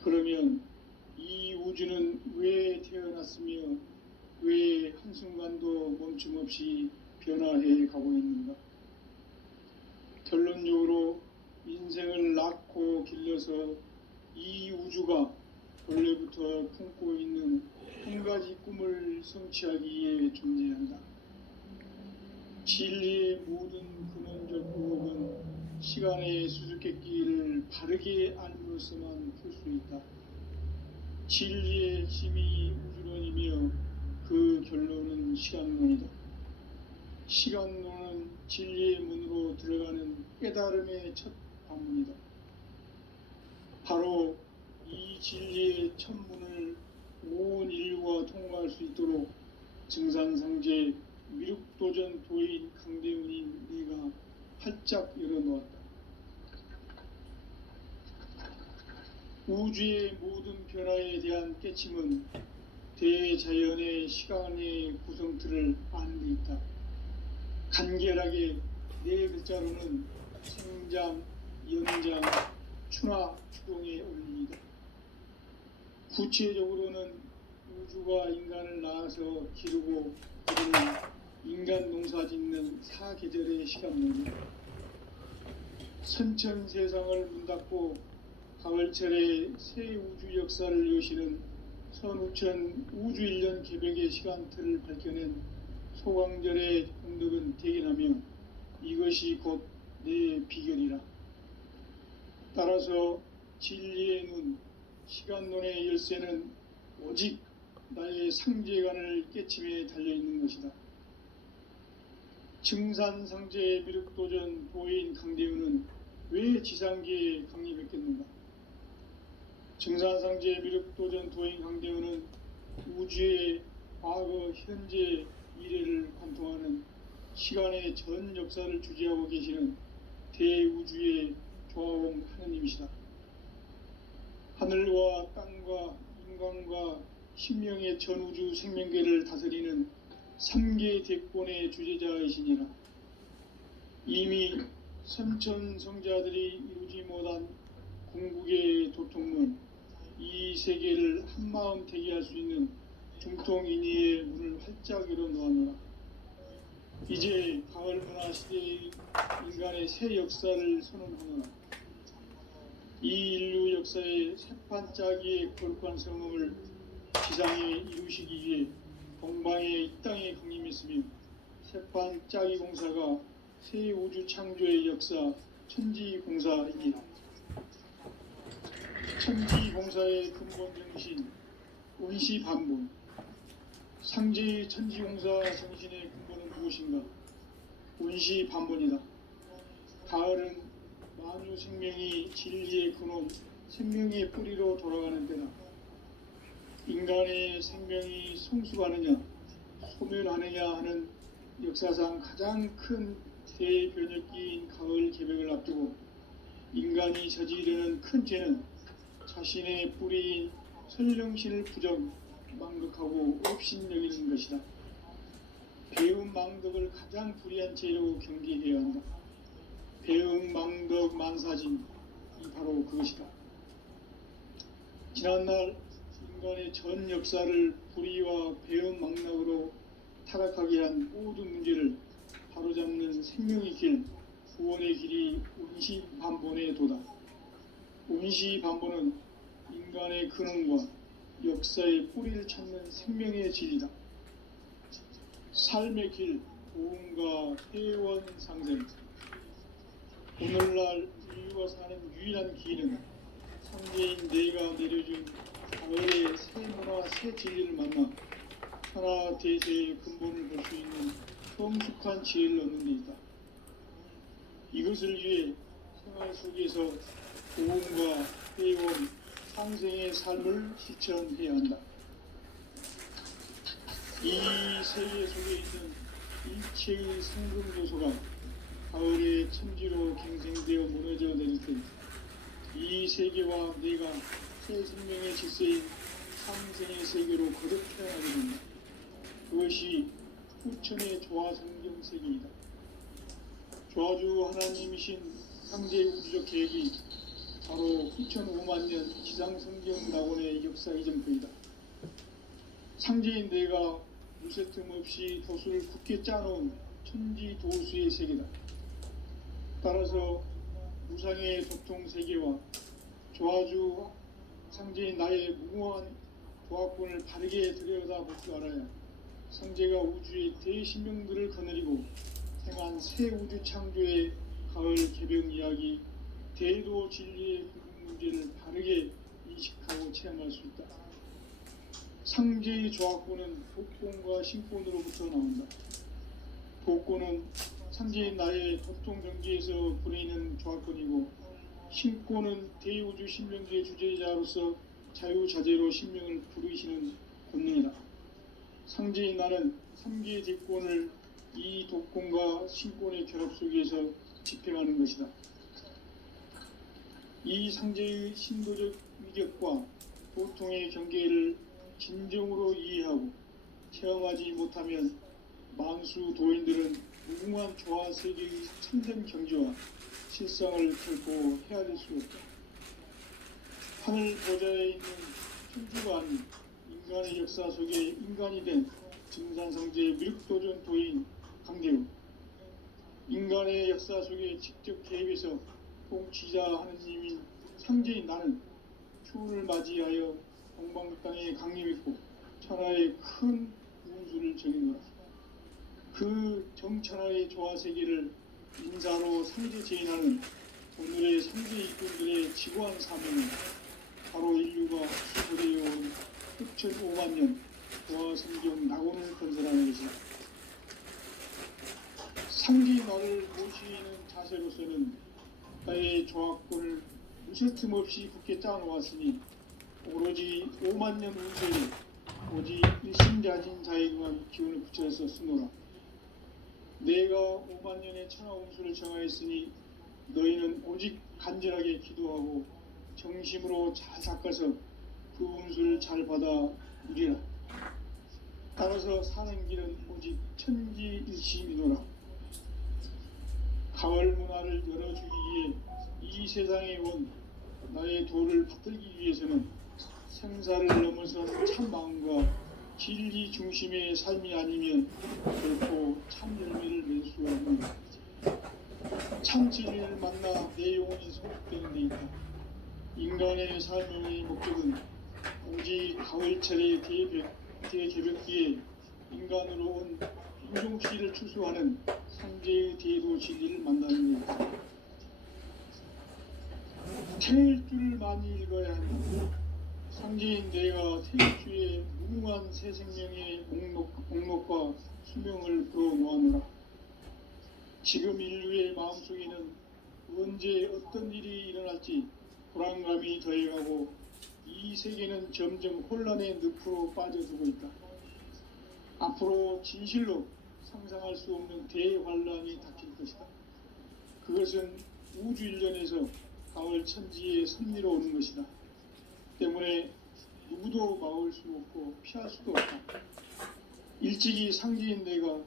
그러면 이 우주는 왜 태어났으며 왜 한순간도 멈춤없이 변화해 가고 있는가? 결론적으로 인생을 낳고 길러서 이 우주가 원래부터 품고 있는 한 가지 꿈을 성취하기 위해 존재한다. 진리의 모든 근원적 부업은 시간의 수수께끼를 바르게 알므로서만 풀 수 있다. 진리의 힘이 우주론이며 그 결론은 시간론이다. 시간론은 진리의 문으로 들어가는 깨달음의 첫 관문이다. 바로 이 진리의 첫 문을 온 인류가 통과할 수 있도록 증산상제 미륵도전 도인 강대훈인 네가 활짝 열어놓았다. 우주의 모든 변화에 대한 깨침은 대자연의 시간의 구성틀을 아는 데 있다. 간결하게 네 글자로는 생장, 연장, 추나, 추동의 원리이다. 구체적으로는 우주가 인간을 낳아서 기르고 그리는 인간 농사 짓는 사계절의 시간론이다. 선천 세상을 문닫고 가을철에 새 우주 역사를 여시는 선우천 우주일년 개벽의 시간틀을 밝혀낸 소광절의 공덕은 대견하며 이것이 곧 내 비결이라. 따라서 진리의 눈, 시간론의 열쇠는 오직 나의 상제관을 깨침에 달려있는 것이다. 증산상제 미륵도전 도인 강대우는 왜 지상계에 강림했겠는가? 증산상제 미륵도전 도인 강대우는 우주의 과거, 현재, 미래를 관통하는 시간의 전 역사를 주재하고 계시는 대우주의 조화원 하느님이시다. 하늘과 땅과 인간과 신명의 전우주 생명계를 다스리는 3계 대권의 주재자이시니라. 이미 선천성자들이 이루지 못한 궁극의 도통문, 이 세계를 한마음 되게 할 수 있는 중통인의의 문을 활짝 열어놓았노라. 이제 가을 문화 시대의 인간의 새 역사를 선언하노라. 이 인류 역사의 새판짜기의 거룩한 성음을 지상에 이루시기 위해 동방의 이 땅에 강림했으며 새판짜기 공사가 새 우주 창조의 역사 천지공사입니다. 천지공사의 근본 정신 운시반본, 상제의 천지공사 정신의 근본은 무엇인가? 운시반본이다. 가을은 만유 생명이 진리의 근원, 생명의 뿌리로 돌아가는 때다. 인간의 생명이 성숙하느냐, 소멸하느냐 하는 역사상 가장 큰 대변혁기인 가을 개벽을 앞두고 인간이 저지르는 큰 죄는 자신의 뿌리인 설령신을 망극하고 업신여기는 것이다. 배움 망덕을 가장 불의한 죄로 경계해야 한다. 배움 망덕 만사진이 바로 그것이다. 지난날 인간의 전 역사를 불의와 배움 망락으로 타락하게 한 모든 문제를 바로잡는 생명의 길, 구원의 길이 운시반본의 도다. 운시반본은 인간의 근원과 역사의 뿌리를 찾는 생명의 진리다. 삶의 길, 도움과 회원 상생. 오늘날 인류가 사는 유일한 길은 상제인 내가 내려준 가을의 새 문화, 새 진리를 만나 천하 대세의 근본을 볼 수 있는 성숙한 지혜를 얻는 데 있다. 이것을 위해 생활 속에서 도움과 회원, 상생의 삶을 실천해야 한다. 이 세계 속에 있는 일체의 상금 요소가 가을의 천지로 갱생되어 무너져 내릴 때 이 세계와 내가 새 생명의 질서인 상생의 세계로 거듭 태어나게 된다. 그것이 후천의 조화성경 세계이다. 조화주 하나님이신 상제 우주적 계획이 바로 후천 5만 년 지상성경 낙원의 역사 이전표이다. 상제인 내가 무쇠틈 없이 도수를 굳게 짜놓은 천지 도수의 세계다. 따라서 무상의 도통 세계와 조화주 상제인 나의 무궁한 조합권을 바르게 들여다볼 줄 알아야 상제가 우주의 대신명들을 거느리고 행한 새 우주 창조의 가을 개벽 이야기, 대도 진리의 구분 문제를 바르게 인식하고 체험할 수 있다. 상제의 조합권은 복권과 신권으로부터 나온다. 복권은 상제인 나의 도통 경지에서 부리는 조합권이고, 신권은 대우주 신명계의 주제자로서 자유자재로 신명을 부르시는 권능이다. 상제인 나는 3개의 대권을 이 독권과 신권의 결합 속에서 집행하는 것이다. 이 상제의 신도적 위력과 보통의 경계를 진정으로 이해하고 체험하지 못하면 만수 도인들은 무궁한 조화 세계의 참된 경지와 실상을 결코 헤아릴 수 없다. 하늘 보좌에 있는 천주가 아닌 인간의 역사 속에 인간이 된 증산상제 미륵도전 도인 강대우, 인간의 역사 속에 직접 개입해서 통치자 하느님인 상제인 나는 추운을 맞이하여 동방 땅에 강림했고 천하의 큰 운수를 정인 거라. 그 정천하의 조화세계를 인사로 상제 제인하는 오늘의 상제 일꾼들의 지고한 사명은 바로 인류가 수고되어온 흑천 5만 년 도화 성경 낙원을 건설하는 것이다. 상기 나를 모시는 자세로서는 나의 조합권을 무쇠틈 없이 굳게 짜놓았으니 오로지 5만 년 운세에 오직 일심자진 자에게만 기운을 붙여서 쓰노라. 내가 5만 년의 천하 운수를 정하였으니 너희는 오직 간절하게 기도하고 정심으로 잘 닦아서 그 운수를 잘 받아 누리라. 따라서 사는 길은 오직 천지일심이노라. 가을 문화를 열어주기 위해 이 세상에 온 나의 도를 받들기 위해서는 생사를 넘어선 참 마음과 진리 중심의 삶이 아니면 결코 참 열매를 낼 수 없는다. 참 진리를 만나 내 영혼이 소속되는 데 있다. 인간의 삶의 목적은 오직 가을철의 대개벽기에 인간으로 온 인종씨를 추수하는 상제의 대도 진리를 만나는 것이다. 태울 줄을 많이 읽어야 한다. 상제인 내가 태울주의 무궁한 새 생명의 목록과 수명을 풀어놓아노라. 지금 인류의 마음속에는 언제 어떤 일이 일어날지 불안감이 더해가고 이 세계는 점점 혼란의 늪으로 빠져들고 있다. 앞으로 진실로 상상할 수 없는 대환란이 닥칠 것이다. 그것은 우주 일련에서 가을 천지의 섭리로 오는 것이다. 때문에 누구도 막을 수 없고 피할 수도 없다. 일찍이 상제인 내가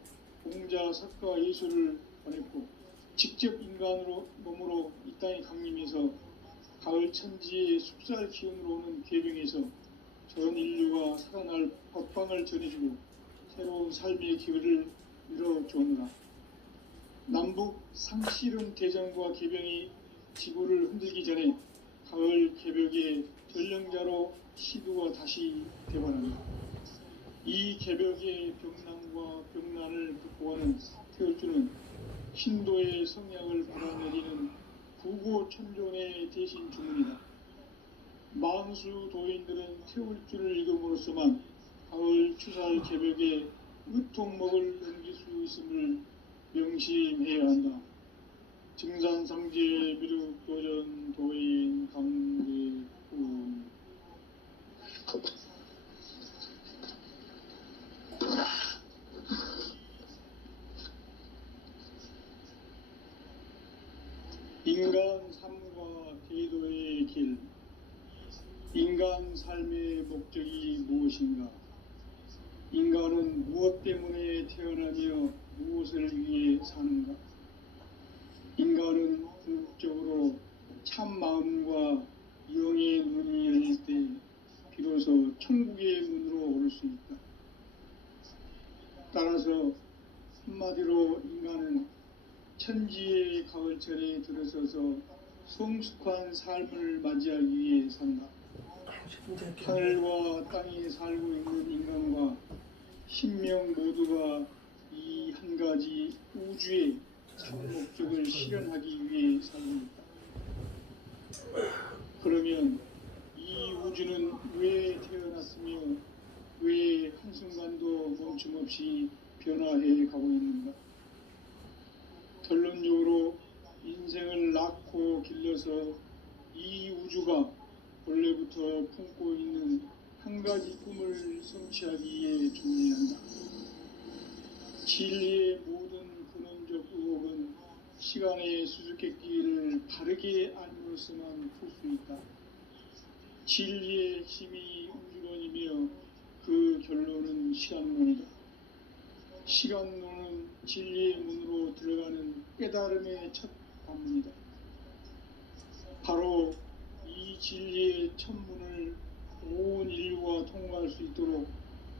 공자, 석가, 예수를 보냈고 직접 인간으로 몸으로 이 땅에 강림해서 가을 천지의 숲살 기운으로 오는 계병에서 전 인류가 살아날 법방을 전해주고 새로운 삶의 기회를 이뤄주었노라. 남북 상실은 대전과 개병이 지구를 흔들기 전에 가을 개벽의 전령자로 시두가 다시 되어난다. 이 개벽의 병난과 병난을 극복하는 태울주는 신도의 성약을 받아내리는 구고천존의 대신 주문이다. 만수 도인들은 태울주를 읽음으로써만 가을 추살 개벽에 으통목을 넘길 수 있음을 명심해야 한다. 증산상제 미륵 도전 도인 강대훈. 인간 삶과 대도의 길. 인간 삶의 목적이 무엇인가? 인간은 무엇 때문에 태어나며 무엇을 위해 사는가? 인간은 궁극적으로 참 마음과 영의 눈이 열릴 때 비로소 천국의 문으로 오를 수 있다. 따라서 한마디로 인간은 천지의 가을철에 들어서서 성숙한 삶을 맞이하기 위해 산다. 하늘과 땅에 살고 있는 인간과 신명 모두가 이 한 가지 우주의 참 목적을 실현하기 위해 살고 있다. 그러면 이 우주는 왜 태어났으며 왜 한순간도 멈춤없이 변화해 가고 있는가? 결론적으로 인생을 낳고 길러서 이 우주가 원래부터 품고 있는 한 가지 꿈을 성취하기 위해 준비한다. 진리의 모든 근원적 의혹은 시간의 수수께끼를 바르게 알므로서만 풀 수 있다. 진리의 힘이 우주론이며 그 결론은 시간론이다. 시간론은 진리의 문으로 들어가는 깨달음의 첫 관문이다. 바로 이 진리의 첫 문을 온 인류가 통과할 수 있도록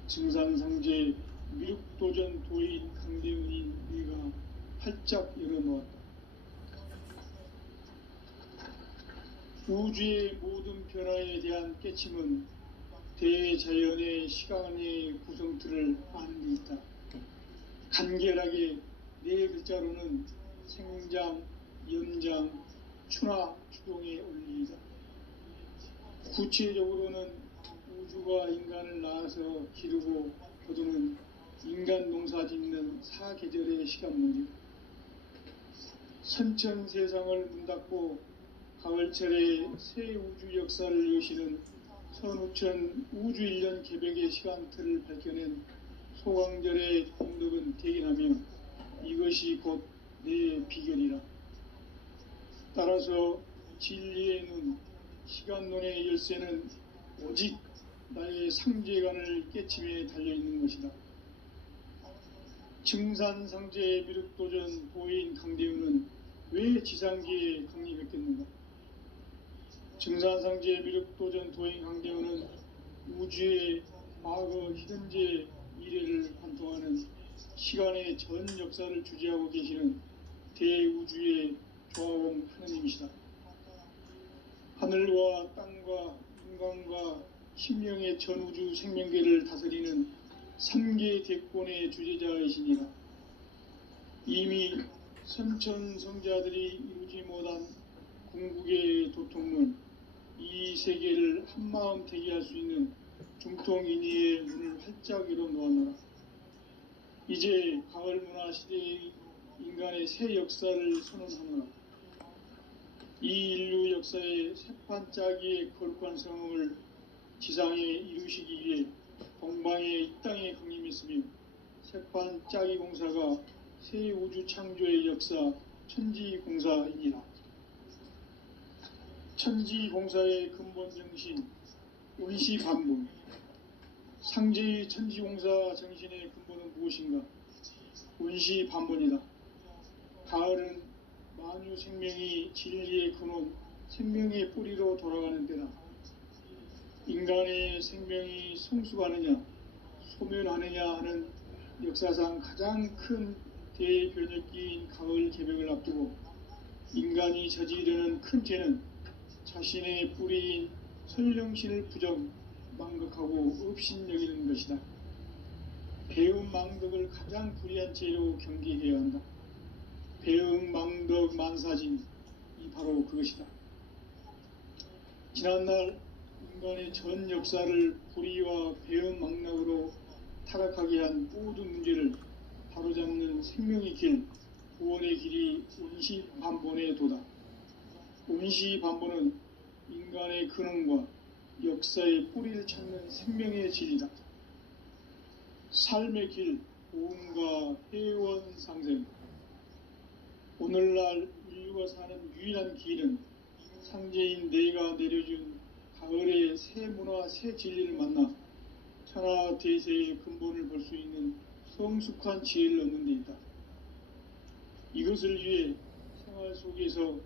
증산상제 미륵도전 도인 강대훈인 네가 활짝 열어놓았다. 우주의 모든 변화에 대한 깨침은 대자연의 시간의 구성틀을 아는 데 있다. 간결하게 네 글자로는 생장, 연장, 추나, 추동의 원리이다. 구체적으로는 우주가 인간을 낳아서 기르고 거두는 인간 농사 짓는 사계절의 시간문이요. 선천 세상을 문 닫고 가을철에 새 우주 역사를 여시는 선우천 우주 1년 개벽의 시간틀을 밝혀낸 소강절의 공덕은 대견하며 이것이 곧 내 비결이라. 따라서 진리의 눈, 시간론의 열쇠는 오직 나의 상제관을 깨침에 달려있는 것이다. 증산상제 미륵도전 도인 강대우는 왜 지상계에 강림했겠는가? 증산상제 미륵도전 도인 강대우는 우주의 과거, 현재, 미래를 관통하는 시간의 전 역사를 주재하고 계시는 대우주의 조화원 하느님이시다. 하늘과 땅과 인간과 신명의 전우주 생명계를 다스리는 3계 대권의 주재자이시니라. 이미 선천성자들이 이루지 못한 궁극의 도통문, 이 세계를 한마음 대기할 수 있는 중통인의의 문을 활짝 열어 놓았노라. 이제 가을 문화 시대의 인간의 새 역사를 선언하노라. 이 인류 역사의 새판짜기의 거룩한 성음을 지상에 이루시기 위해 동방의 이 땅에 강림했으며 새판짜기 공사가 새 우주 창조의 역사 천지공사이니라. 천지공사의 근본 정신 운시반본. 상제의 천지공사 정신의 근본은 무엇인가? 운시반본이다. 가을은 만유 생명이 진리의 근원, 생명의 뿌리로 돌아가는 때다. 인간의 생명이 성숙하느냐, 소멸하느냐 하는 역사상 가장 큰 대변혁기인 가을 개벽을 앞두고 인간이 저지르는 큰 죄는 자신의 뿌리인 설령신을 부정, 망극하고 업신여기는 것이다. 배음 망덕을 가장 불의한 죄로 경계해야 한다. 배음 망덕 만사진이 바로 그것이다. 지난날 인간의 전 역사를 불의와 배음 망락으로 타락하게 한 모든 문제를 바로잡는 생명의 길, 구원의 길이 운시반본의 도다. 운시반본은 인간의 근원과 역사의 뿌리를 찾는 생명의 진리다. 삶의 길, 고음과 회원 상생. 오늘날 인류가 사는 유일한 길은 상제인 내가 내려준 가을의 새 문화, 새 진리를 만나 천하 대세의 근본을 볼 수 있는 성숙한 지혜를 얻는 데 있다. 이것을 위해 생활 속에서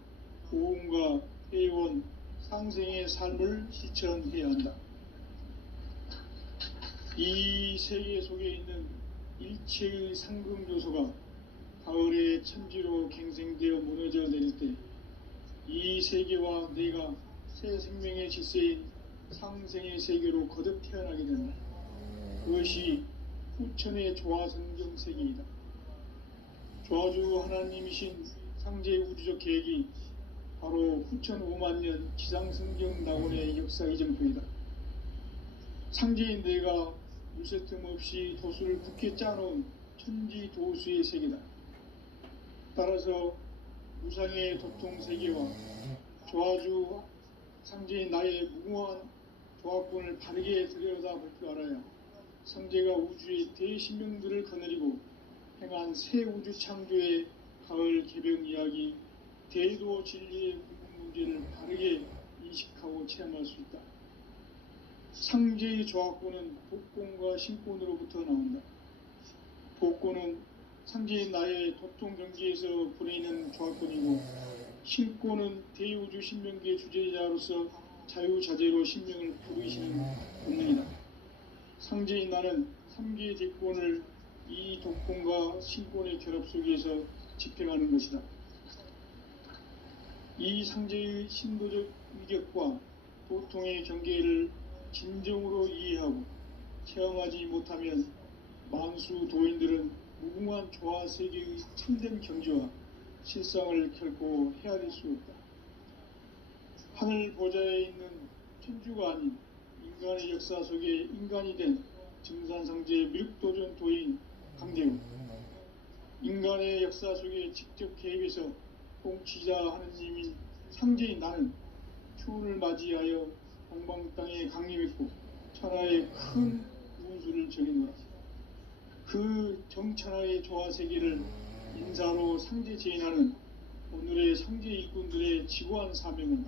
고음과 회원, 상생의 삶을 실천해야 한다. 이 세계 속에 있는 일체의 상금 요소가 가을의 천지로 갱생되어 무너져 내릴 때 이 세계와 내가 새 생명의 질서인 상생의 세계로 거듭 태어나게 된다. 그것이 후천의 조화성경 세계이다. 조화주 하나님이신 상제 우주적 계획이 바로 후천 5만년 지상성경 낙원의 역사 이정표이다. 상제인 내가 물새틈 없이 도수를 굳게 짜놓은 천지 도수의 세계다. 따라서 무상의 도통 세계와 조화주 상제인 나의 무궁한 조합권을 바르게 들여다볼 줄 알아야 상제가 우주의 대신명들을 거느리고 행한 새 우주 창조의 가을 개벽 이야기, 대도 진리의 궁극 문제를 바르게 인식하고 체험할 수 있다. 상제의 조합권은 복권과 신권으로부터 나온다. 복권은 상제인 나의 도통 경지에서 보내는 조합권이고, 신권은 대우주 신명기의 주제자로서 자유자재로 신명을 부르시는 본능이다. 상제인 나는 3개의 대권을 이 독권과 신권의 결합 속에서 집행하는 것이다. 이 상제의 신도적 위격과 도통의 경계를 진정으로 이해하고 체험하지 못하면 만수 도인들은 무궁한 조화세계의 참된 경지와 실상을 결코 헤아릴 수 없다. 하늘 보좌에 있는 천주가 아닌 인간의 역사 속에 인간이 된 증산상제의 미륵도전 도인 강대우, 인간의 역사 속에 직접 개입해서 통치자 하느님인 상제인 나는 추운을 맞이하여 동방 땅에 강림했고 천하의 큰 운수를 정해놓아 그 정천하의 조화세계를 인사로 상제 제인하는 오늘의 상제 일꾼들의 지고한 사명은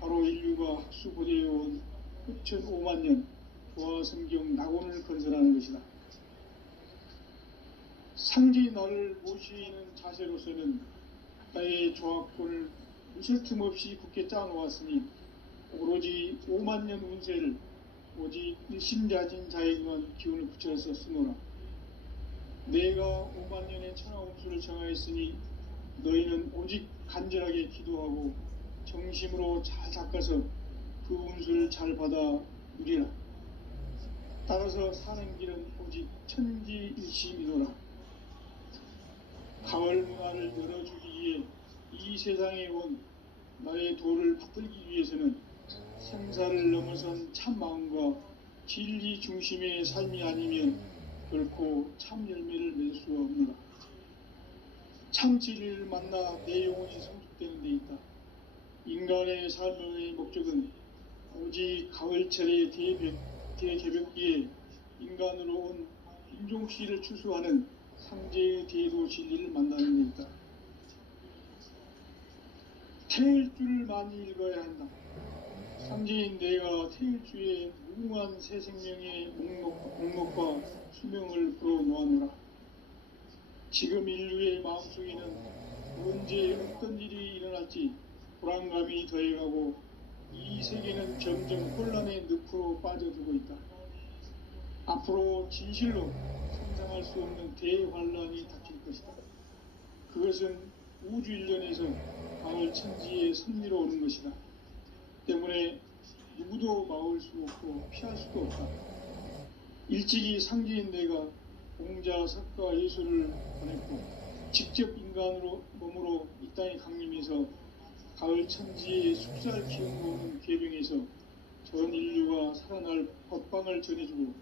바로 인류가 학수고대해온 흡천 5만 년 조화성경 낙원을 건설하는 것이다. 상제의 나를 모시는 자세로서는 나의 조합권을 무술 틈 없이 굳게 짜놓았으니 오로지 5만 년 운세를 오직 일심자진 자에게만 기운을 붙여서 쓰노라. 내가 5만 년의 천하 운수를 정하였으니 너희는 오직 간절하게 기도하고 정심으로 잘 닦아서 그 운수를 잘 받아 누리라. 따라서 사는 길은 오직 천지일심이노라. 가을 문화를 열어주기 위해 이 세상에 온 나의 도를 받들기 위해서는 생사를 넘어선 참 마음과 진리 중심의 삶이 아니면 결코 참 열매를 맺을 수가 없노라. 참 진리를 만나 내 영혼이 성숙되는 데 있다. 인간의 삶의 목적은 오직 가을철의 대개벽기에 인간으로 온 인종시를 추수하는 상제의 대도 진리를 만나는 데 있다. 태일주를 많이 읽어야 한다. 상제인 내가 태일주의 무궁한 새 생명의 목록과 수명을 풀어놓아노라. 지금 인류의 마음속에는 언제 어떤 일이 일어날지 불안감이 더해가고 이 세계는 점점 혼란의 늪으로 빠져들고 있다. 앞으로 진실로 상상할 수 없는 대환란이 닥칠 것이다. 그것은 우주 일련에서 가을 천지의 섭리로 오는 것이다. 때문에 누구도 막을 수 없고 피할 수도 없다. 일찍이 상제인 내가 공자, 석가, 예수를 보냈고 직접 인간으로 몸으로 이 땅에 강림해서 가을 천지의 숙살 기운으로 오는 계병에서 전 인류가 살아날 법방을 전해주고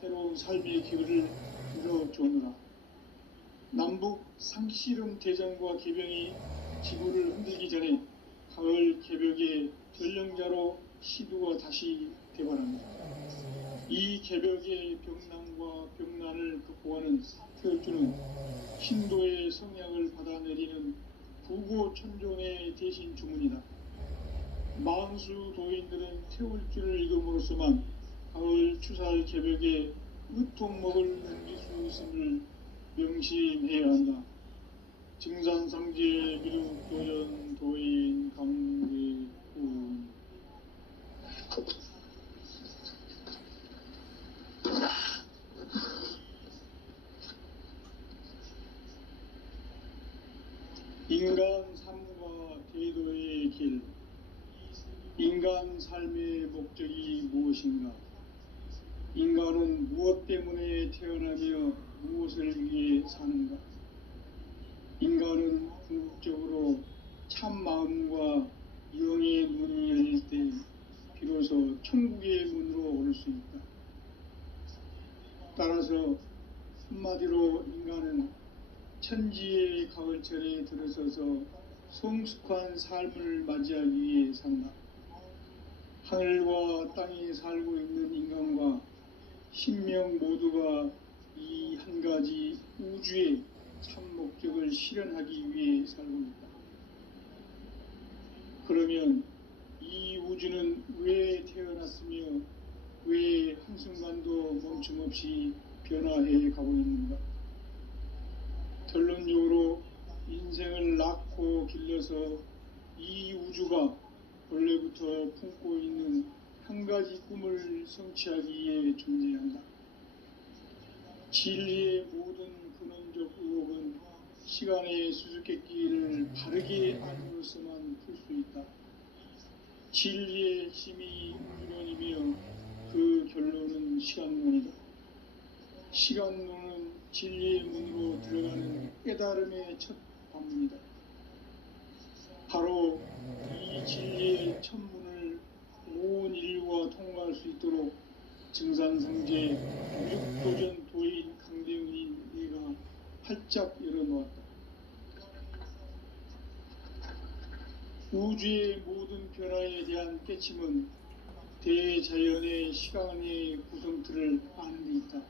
새로운 삶의 기회를 이뤄주느라. 남북 상씨름 대전과 계병이 지구를 흔들기 전에 가을 개벽의 전령자로 시두가 다시 대발합니다. 이 개벽의 병난과 병난을 극복하는 태울주는 신도의 성약을 받아내리는 부고천존의 대신 주문이다. 만수 도인들은 태울주를 읽음으로써만 가을 추살 개벽의 으통목을 넘길 수 있음을 명심해야 한다. 증산상제 미륵도전 도인 강대훈. 인간 삶과 대도의 길. 인간 삶의 목적이 무엇인가? 인간은 무엇 때문에 태어나며 무엇을 위해 사는가? 인간은 궁극적으로 참 마음과 영의 문이 열릴 때 비로소 천국의 문으로 오를 수 있다. 따라서 한마디로 인간은 천지의 가을철에 들어서서 성숙한 삶을 맞이하기 위해 산다. 하늘과 땅에 살고 있는 인간과 신명 모두가 이 한 가지 우주의 참 목적을 실현하기 위해 살고 있다. 그러면 이 우주는 왜 태어났으며 왜 한순간도 멈춤없이 변화해 가고 있는가? 결론적으로 인생을 낳고 길러서 이 우주가 본래부터 품고 있는 한 가지 꿈을 성취하기 위해 존재한다. 진리의 모든 근원적 의혹은 시간의 수수께끼를 바르게 알므로서만 풀 수 있다. 진리의 핵심이 우주론이며 그 결론은 시간론이다. 시간론은 진리의 문으로 들어가는 깨달음의 첫 관문이다. 바로 이 진리의 첫 문을 온 전 인류가 통과할 수 있도록 증산성제 무력도전 도인 강대훈이 내가 활짝 열어놓았다. 우주의 모든 변화에 대한 깨침은 대자연의 시간의 구성틀을 아는 데 있다.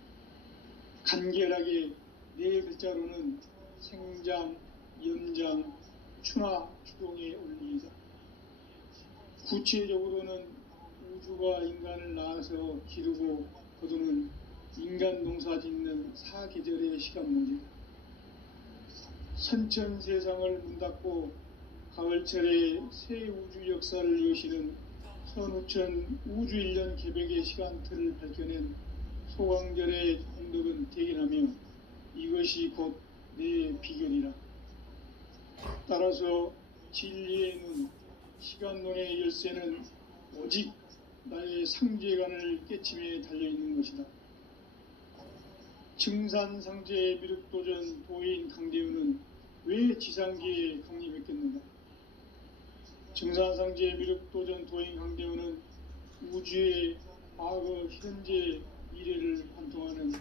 간결하게 네 글자로는 생장, 연장, 추나 추동의 원리이다. 구체적으로는 우주가 인간을 낳아서 기르고 거두는 인간 농사 짓는 사계절의 시간 문제다. 선천 세상을 문 닫고 가을철에 새 우주 역사를 여시는 선우천 우주 1년 개백의 시간틀을 밝혀낸 소강절의 공덕은 대견하며 이것이 곧 내 비결이라. 따라서 진리의 눈, 시간론의 열쇠는 오직 나의 상제관을 깨침에 달려있는 것이다. 증산상제 미륵도전 도인 강대훈은 왜 지상계에 강림했겠는가? 증산상제 미륵도전 도인 강대훈은 우주의 과거, 현재, 미래를 관통하는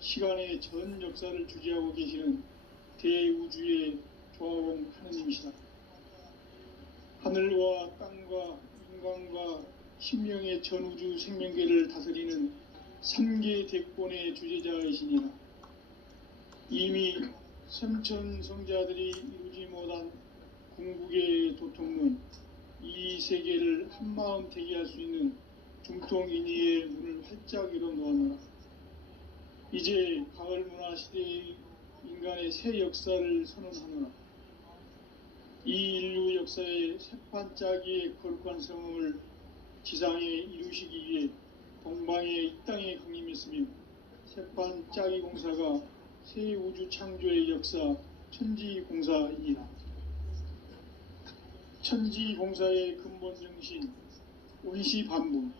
시간의 전 역사를 주재하고 계시는 대우주의 조화원 하느님이시다. 하늘과 땅과 인간과 신명의 전우주 생명계를 다스리는 3계 대권의 주재자이시니라. 이미 선천성자들이 이루지 못한 궁극의 도통론, 이 세계를 한마음 대기할 수 있는 중통인의의 문을 활짝 열어놓아노라. 이제 가을 문화 시대의 인간의 새 역사를 선언하노라. 이 인류 역사의 새판짜기의 거룩한 성음을 지상에 이루시기 위해 동방의 이 땅에 강림했으며 새판짜기 공사가 새 우주 창조의 역사 천지공사이니라. 천지공사의 근본 정신 온시반부.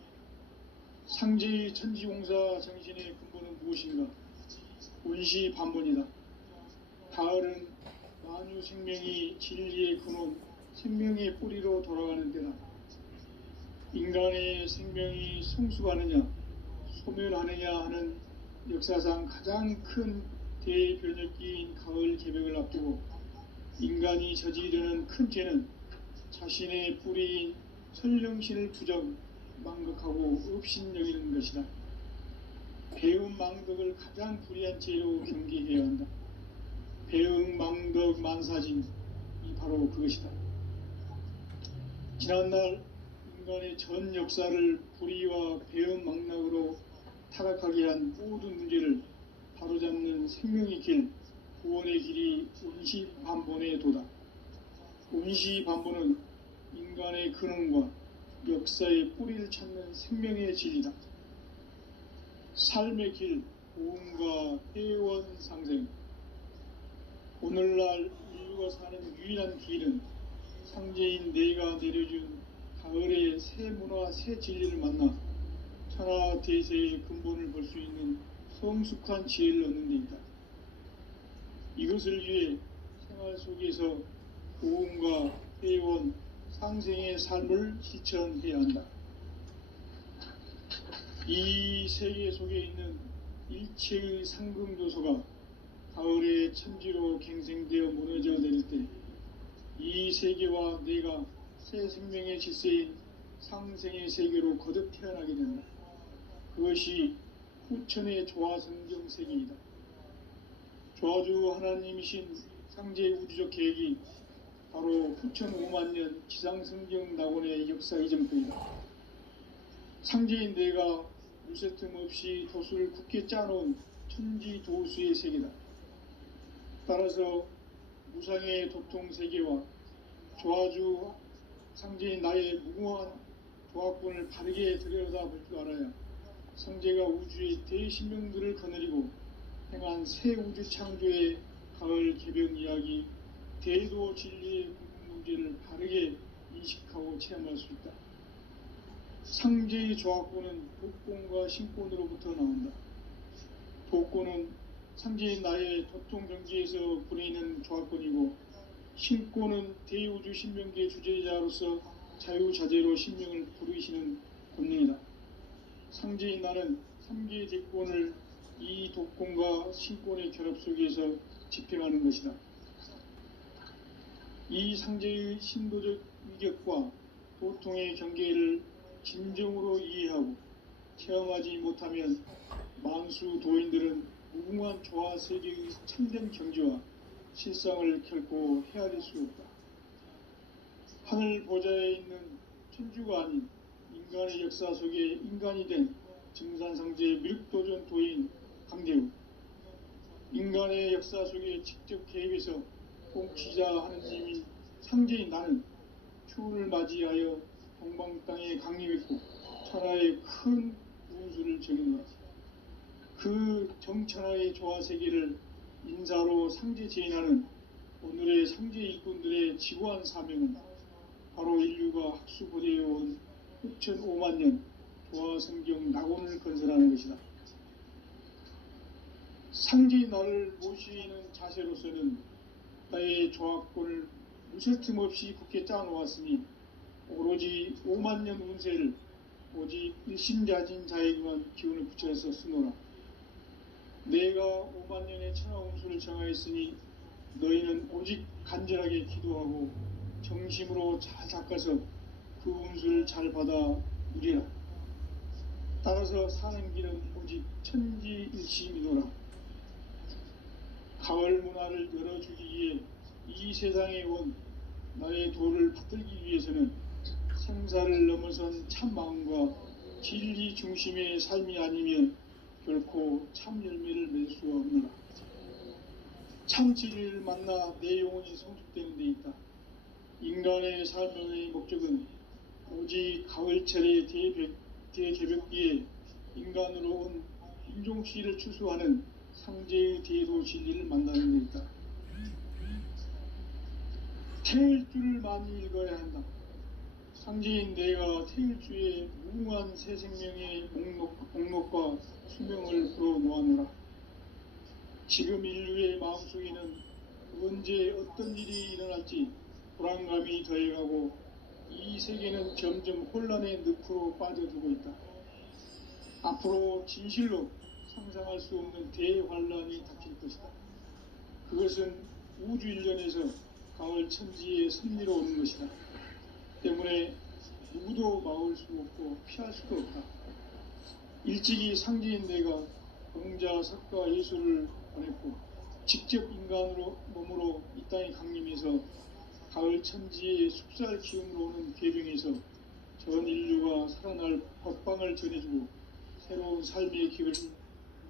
상제의 천지공사 정신의 근본은 무엇인가? 온시반본이다. 가을은 만유 생명이 진리의 근원, 생명의 뿌리로 돌아가는 때다. 인간의 생명이 성숙하느냐, 소멸하느냐 하는 역사상 가장 큰 대변혁기인 가을 개벽을 앞두고 인간이 저지르는 큰 죄는 자신의 뿌리인 설령신을 부정, 망극하고 업신여기는 것이다. 배움 망덕을 가장 불의한 죄로 경계해야 한다. 배응 망덕 만사진이 바로 그것이다. 지난날 인간의 전 역사를 불의와 배응 망락으로 타락하게 한 모든 문제를 바로잡는 생명의 길, 구원의 길이 온시반본의 도다. 온시반본은 인간의 근원과 역사의 뿌리를 찾는 생명의 진리다. 삶의 길, 고음과 회원 상생. 오늘날 인류가 사는 유일한 길은 상제인 내가 내려준 가을의 새 문화, 새 진리를 만나 천하 대세의 근본을 볼 수 있는 성숙한 지혜를 얻는 데 있다. 이것을 위해 생활 속에서 고음과 회원, 상생의 삶을 실천해야 한다. 이 세계 속에 있는 일체의 상금조소가 가을의 천지로 갱생되어 무너져 내릴 때 이 세계와 내가 새 생명의 질서인 상생의 세계로 거듭 태어나게 된다. 그것이 후천의 조화성경 세계이다. 조화주 하나님이신 상제 우주적 계획이 바로 후천 5만년 지상성경 낙원의 역사 이전부이다. 상제인 내가 무쇠틈 없이 도수를 굳게 짜놓은 천지도수의 세계다. 따라서 무상의 도통세계와 조화주 상제인 나의 무궁한 조합군을 바르게 들여다볼 줄 알아야 상제가 우주의 대신명들을 거느리고 행한 새 우주 창조의 가을 개벽 이야기, 대도 진리의 문제를 바르게 인식하고 체험할 수 있다. 상제의 조합군은 복권과 신권으로부터 나온다. 복권은 상제인 나의 도통경지에서 부리는 조합권이고, 신권은 대우주 신명계 주제자로서 자유자재로 신명을 부르시는 본능이다. 상제인 나는 3개 대권을 이 독권과 신권의 결합 속에서 집행하는 것이다. 이 상제의 신도적 위격과 도통의 경계를 진정으로 이해하고 체험하지 못하면 만수 도인들은 무궁한 조화 세계의 참된 경지와 실상을 결코 헤아릴 수 없다. 하늘 보좌에 있는 천주가 아닌 인간의 역사 속에 인간이 된 증산상제의 미륵도전 도인 강대우, 인간의 역사 속에 직접 개입해서 통치자 하느님인 상제인 나는 추운을 맞이하여 동방 땅에 강림했고 천하의 큰 운수를 정했노라. 그 정천하의 조화세계를 인사로 상제 제인하는 오늘의 상제 일꾼들의 지고한 사명은 바로 인류가 학수고대해온 흡천 5만 년 조화성경 낙원을 건설하는 것이다. 상제의 나를 모시는 자세로서는 나의 조합권을 무쇠틈 없이 굳게 짜놓았으니 오로지 5만 년 운세를 오직 일심자진 자에게만 기운을 붙여서 쓰노라. 내가 5만 년의 천하 운수를 정하였으니 너희는 오직 간절하게 기도하고 정심으로 잘 닦아서 그 운수를 잘 받아 누리라. 따라서 사는 길은 오직 천지일심이노라. 가을 문화를 열어주기 위해 이 세상에 온 나의 도를 받들기 위해서는 생사를 넘어선 참 마음과 진리 중심의 삶이 아니면 결코 참 열매를 맺을 수가 없노라. 참 진리를 만나 내 영혼이 성숙되는 데 있다. 인간의 삶의 목적은 오직 가을철의 대개벽기에 인간으로 온 인종시를 추수하는 상제의 대도 진리를 만나는 데 있다. 태일주를 많이 읽어야 한다. 상제인 내가 태일주의 무궁한 새 생명의 목록과 수명을 풀어놓아노라. 지금 인류의 마음속에는 언제 어떤 일이 일어날지 불안감이 더해가고 이 세계는 점점 혼란의 늪으로 빠져들고 있다. 앞으로 진실로 상상할 수 없는 대환란이 닥칠 것이다. 그것은 우주 일련에서 가을 천지의 섭리로 오는 것이다. 때문에 누구도 막을 수 없고 피할 수도 없다. 일찍이 상제인 내가 공자, 석가, 예수를 보냈고 직접 인간으로 몸으로 이 땅에 강림해서 가을 천지의 숲살 기운으로 오는 계병에서 전 인류가 살아날 법방을 전해주고 새로운 삶의 길을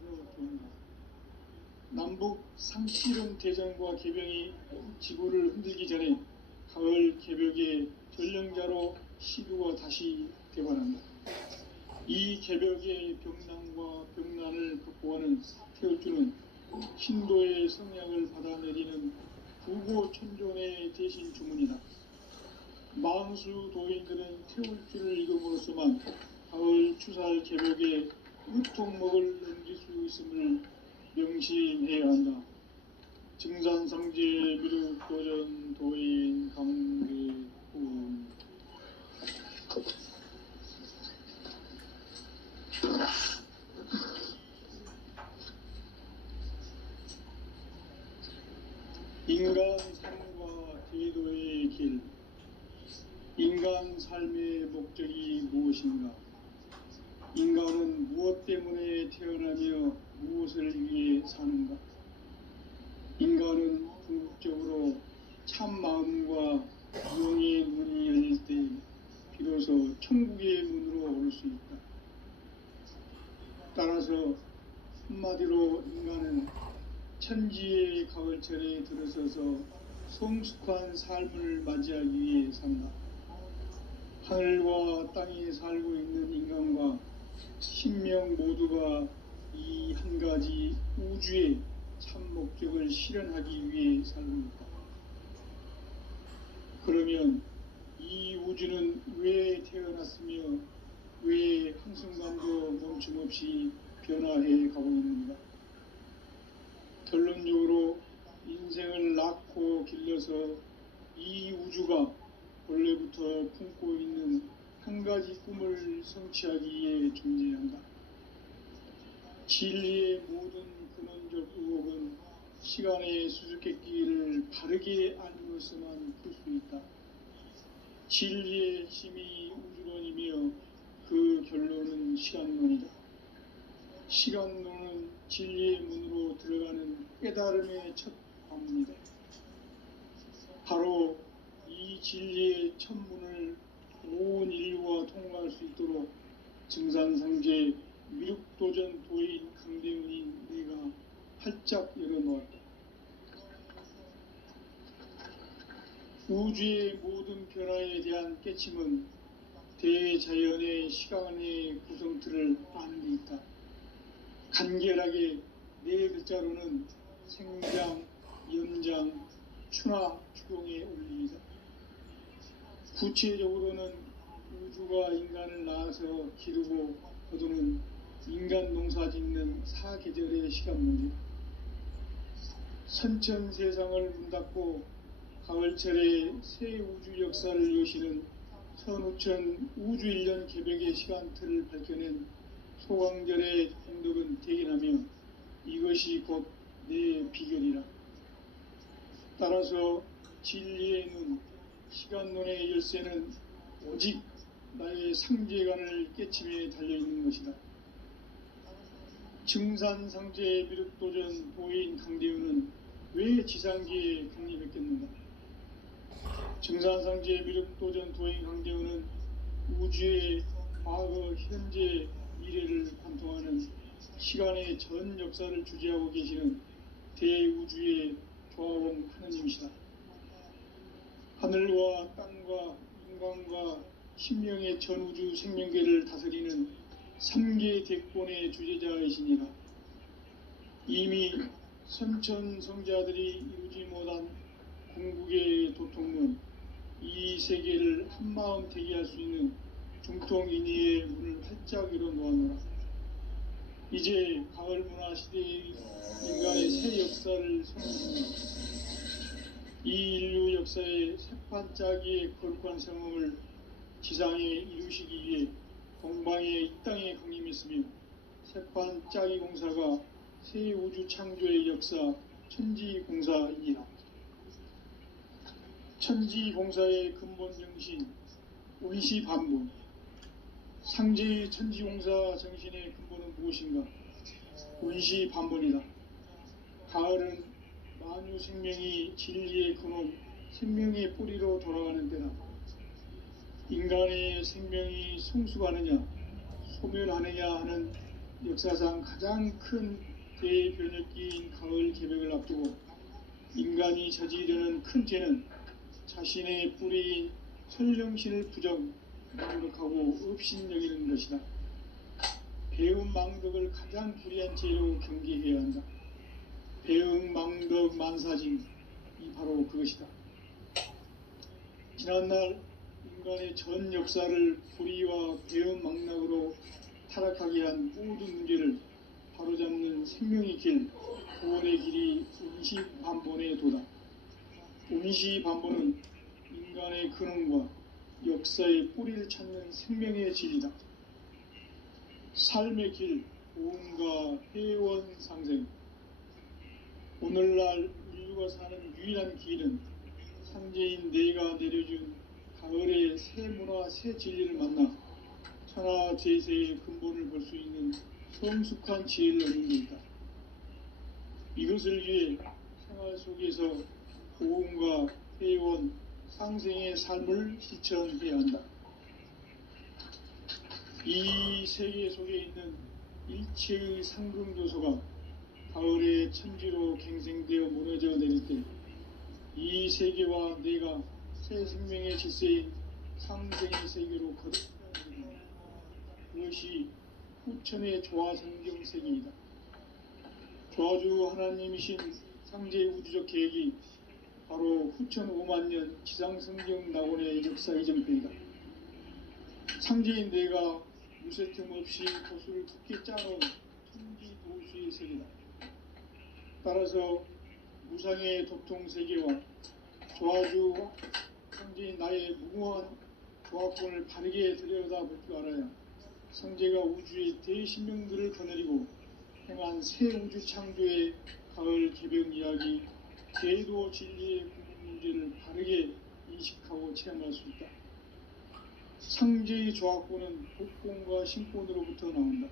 열어두는다. 남북 상필은 대전과 개병이 지구를 흔들기 전에 가을 개벽의 전령자로 시구가 다시 대관한다. 이 개벽의 병난과 병난을 극복하는 태울주는 신도의 성약을 받아내리는 부고 천종의 대신 주문이다. 만수 도인들은 태울주를 읽음으로써만 가을 추살 개벽의 으통목을 넘길 수 있음을 명심해야 한다. 증산상제 미륵도전 도인 강대훈. 인간 삶과 제도의 길. 인간 삶의 목적이 무엇인가? 인간은 무엇 때문에 태어나며 무엇을 위해 사는가? 인간은 궁극적으로 참 마음과 영의 문이 열릴 때 비로소 천국의 문으로 올 수 있다. 따라서 한마디로 인간은 천지의 가을철에 들어서서 성숙한 삶을 맞이하기 위해 산다. 하늘과 땅에 살고 있는 인간과 신명 모두가 이 한 가지 우주의 참 목적을 실현하기 위해 살고 있다. 그러면 이 우주는 왜 태어났으며 왜 한순간도 멈춤없이 변화해 가고 있는가? 결론적으로 인생을 낳고 길러서 이 우주가 원래부터 품고 있는 한 가지 꿈을 성취하기 위해 존재한다. 진리의 모든 근원적 의혹은 시간의 수수께끼를 바르게 알므로서만 풀 수 있다. 진리의 힘이 우주론이며 그 결론은 시간론이다. 시간론은 진리의 문으로 들어가는 깨달음의 첫 관문이다. 바로 이 진리의 첫 문을 온 인류가 통과할 수 있도록 증산상제 미륵도전 도인 강대훈인 내가 활짝 열어놓았다. 우주의 모든 변화에 대한 깨침은 대자연의 시간의 구성틀을 아는 데 있다. 간결하게 네 글자로는 생장, 연장, 추나 추동의 원리이다. 구체적으로는 우주가 인간을 낳아서 기르고 거두는 인간 농사 짓는 사계절의 시간문이다. 선천세상을 문닫고 가을철에 새 우주 역사를 여시는 선우천 우주일년 개벽의 시간틀을 밝혀낸 소광절의 공덕은 대견하며 이것이 곧 내 비결이라. 따라서 진리의 눈, 시간론의 열쇠는 오직 나의 상제관을 깨침에 달려있는 것이다. 증산상제 미륵도전 도인 강대훈은 왜 지상계에 강림했겠는가? 증산상제 미륵도전 도인 강대훈은 우주의 과거, 현재, 미래를 관통하는 시간의 전 역사를 주재하고 계시는 대우주의 조화원 하느님이시다. 하늘과 땅과 인간과 신명의 전우주 생명계를 다스리는 3계 대권의 주제자이시니라. 이미 선천성자들이 이루지 못한 궁극의 도통문, 이 세계를 한마음 되게 할 수 있는 중통인의의 문을 활짝 열어놓아노라. 이제 가을 문화 시대의 인간의 새 역사를 선언합니다. 이 인류 역사의 새판짜기의 거룩한 성음을 지상에 이루시기 위해 동방에 이 땅에 강림했으며 새판짜기 공사가 새 우주 창조의 역사 천지공사이니라. 천지공사의 근본 정신 운시반분, 상제의 천지공사 정신의 근본은 무엇인가? 운시반분이다. 가을은 만유 생명이 진리의 근원, 생명의 뿌리로 돌아가는 때다. 인간의 생명이 성숙하느냐, 소멸하느냐 하는 역사상 가장 큰 대변혁기인 가을 개벽을 앞두고 인간이 저지르는 큰 죄는 자신의 뿌리인 설령신을 망덕하고 업신여기는 것이다. 배움 망덕을 가장 불의한 죄로 경계해야 한다. 배움 망덕 만사징, 이 바로 그것이다. 지난날 인간의 전 역사를 불의와 배움 망락으로 타락하게 한 모든 문제를 바로잡는 생명의 길, 구원의 길이 운시반본의 도다. 운시반본은 인간의 근원과 역사의 뿌리를 찾는 생명의 진리다. 삶의 길, 보험과 회원 상생. 오늘날 인류가 사는 유일한 길은 상제인 내가 내려준 가을의 새 문화, 새 진리를 만나 천하 제세의 근본을 볼 수 있는 성숙한 지혜를 얻는 데 있다. 이것을 위해 생활 속에서 보험과 회원, 상생의 삶을 실천해야 한다. 이 세계 속에 있는 일체의 상승조소가 가을의 천지로 갱생되어 무너져 내릴 때 이 세계와 내가 새 생명의 질서인 상생의 세계로 거듭나는 그것이 후천의 조화성경 세계이다. 조화주 하나님이신 상제의 우주적 계획이 바로 후천 5만 년 지상성경 낙원의 역사 이전편이다. 상제인 내가 무쇠틈 없이 도수를 굳게 짜놓은 천지 도수의 세계다. 따라서 무상의 도통 세계와 조화주 상제인 나의 무궁한 조합권을 바르게 들여다볼 줄 알아야 성제가 우주의 대신명들을 거느리고 행한 새 우주 창조의 가을 개벽 이야기, 궤도 진리의 구분 문제를 바르게 인식하고 체험할 수 있다. 상제의 조합권은 복권과 신권으로부터 나온다.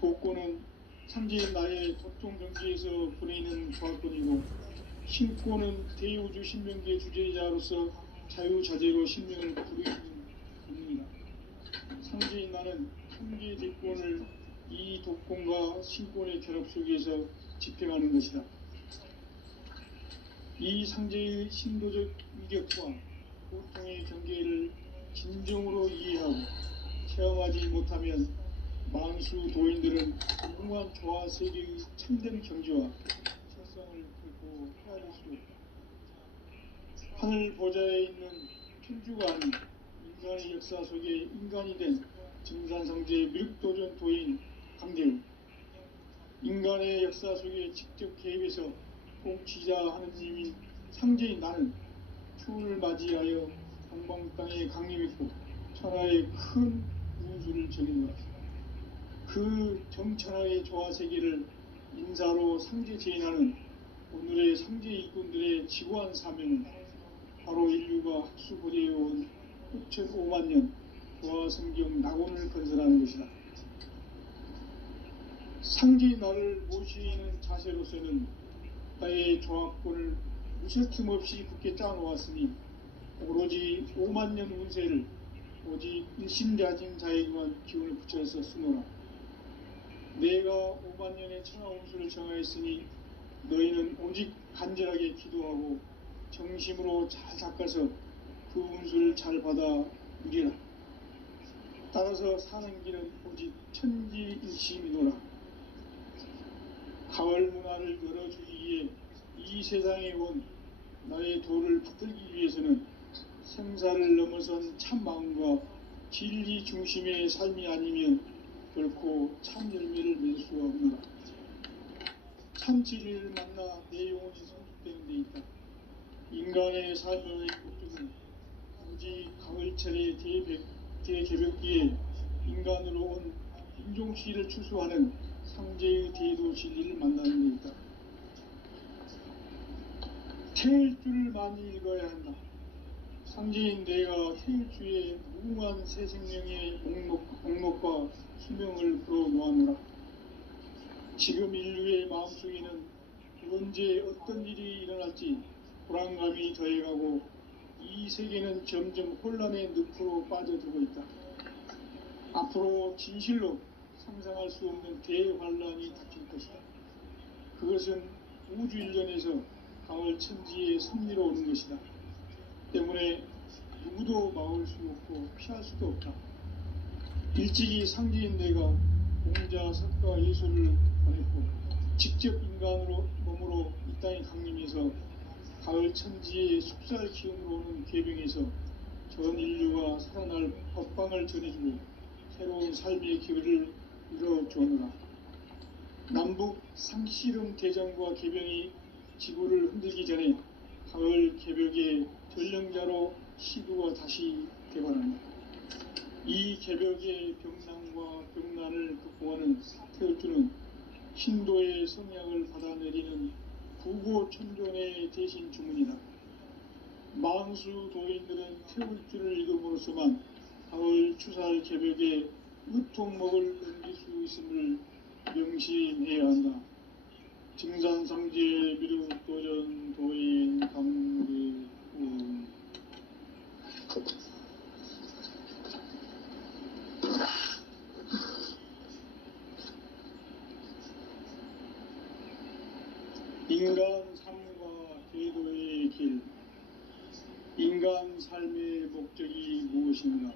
복권은 상제의 나의 도통 경지에서 보내는 조합권이고, 신권은 대우주 신명기의 주제자로서 자유자재로 신명을 부르는 겁니다. 상제인 나는 한계의 대권을 이 독권과 신권의 결합 속에서 집행하는 것이다. 이 상제의 신도적 위격과 고통의 경계를 진정으로 이해하고 체험하지 못하면 만수 도인들은 무궁한 조화 세계의 참된 경지와 실성을 결코 헤아릴 수 없다. 하늘 보좌에 있는 천주가 아닌 인간의 역사 속에 인간이 된 증산성제의 미륵도전 도인 강대우, 인간의 역사 속에 직접 개입해서 통치자 하느님인 상제인 나는 추운을 맞이하여 동방 땅에 강림했고 천하의 큰 운수를 전했노라. 그 정천하의 조화 세계를 인사로 상제 제인하는 오늘의 상제 일꾼들의 지고한 사명은 바로 인류가 학수 고대해온 6,500만 년 조화 성경 낙원을 건설하는 것이다. 상제의 나를 모시는 자세로서는 나의 조합권을 무쇠틈 없이 굳게 짜놓았으니 오로지 5만 년 운세를 오직 일심자진 자에게만 기운을 붙여서 쓰노라. 내가 5만 년의 천하 운수를 정하였으니 너희는 오직 간절하게 기도하고 정심으로 잘 닦아서 그 운수를 잘 받아 누리라. 따라서 사는 길은 오직 천지일심이노라. 가을 문화를 열어주기 위해 이 세상에 온 나의 도를 붙들기 위해서는 생사를 넘어선 참 마음과 진리 중심의 삶이 아니면 결코 참 열매를 맺을 수가 없노라. 참 진리를 만나 내 영혼이 성숙되는 데 있다. 인간의 삶의 목적은 오직 가을철의 대개벽기에 인간으로 온 인종시를 추수하는 상제의 대도 진리를 만나는 데 있다. 태일 줄을 많이 읽어야 한다. 상제인 내가 태일주의 무궁한 새 생명의 목록과 수명을 풀어놓았노라. 지금 인류의 마음속에는 언제 어떤 일이 일어날지 불안감이 더해가고 이 세계는 점점 혼란의 늪으로 빠져들고 있다. 앞으로 진실로 상상할 수 없는 대환란이 닥칠 것이다. 그것은 우주 일련에서 가을 천지의 섭리로 오는 것이다. 때문에 누구도 막을 수 없고 피할 수도 없다. 일찍이 상제인 내가 공자, 석가, 예술을 보냈고 직접 인간으로 몸으로 이 땅에 강림해서 가을 천지의 숙살 기운으로 오는 계병에서 전 인류가 살아날 법방을 전해주고 새로운 삶의 기회를 이뤄주었노라. 남북 상씨름 대전과 개병이 지구를 흔들기 전에 가을 개벽의 전령자로 시구가 다시 개발한다. 이 개벽의 병난과 병난을 극복하는 태울주는 신도의 성향을 받아내리는 부고천존의 대신 주문이다. 만수 도인들은 태울주를 읽음으로써만 가을 추살 개벽의 으통목을 넘길 수 있음을 명심해야 한다. 증산상제 미륵도전 도인 강대우. 인간 삶과 궤도의 길. 인간 삶의 목적이 무엇인가?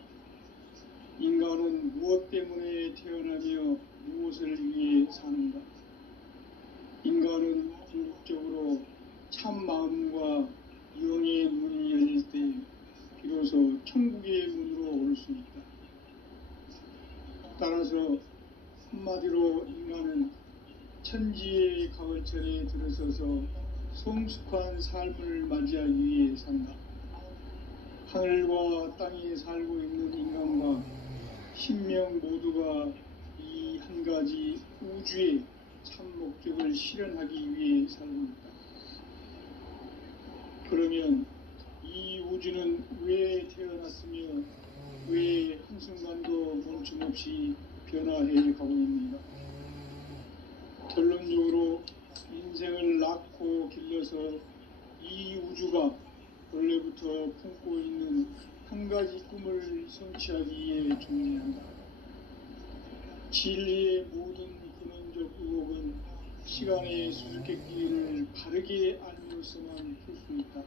인간은 무엇 때문에 태어나며 무엇을 위해 사는가? 인간은 궁극적으로 참 마음과 영의 문이 열릴 때 비로소 천국의 문으로 올 수 있다. 따라서 한마디로 인간은 천지의 가을철에 들어서서 성숙한 삶을 맞이하기 위해 산다. 하늘과 땅에 살고 있는 인간과 신명 모두가 이 한 가지 우주의 참 목적을 실현하기 위해 살고 있다. 그러면 이 우주는 왜 태어났으며 왜 한순간도 멈춤없이 변화해 가고 있는가? 결론적으로 인생을 낳고 길러서 이 우주가 원래부터 품고 있는 한 가지 꿈을 성취하기 위해 존재한다. 진리의 모든 근원적 의혹은 시간의 수수께끼를 바르게 알면서만 풀 수 있다.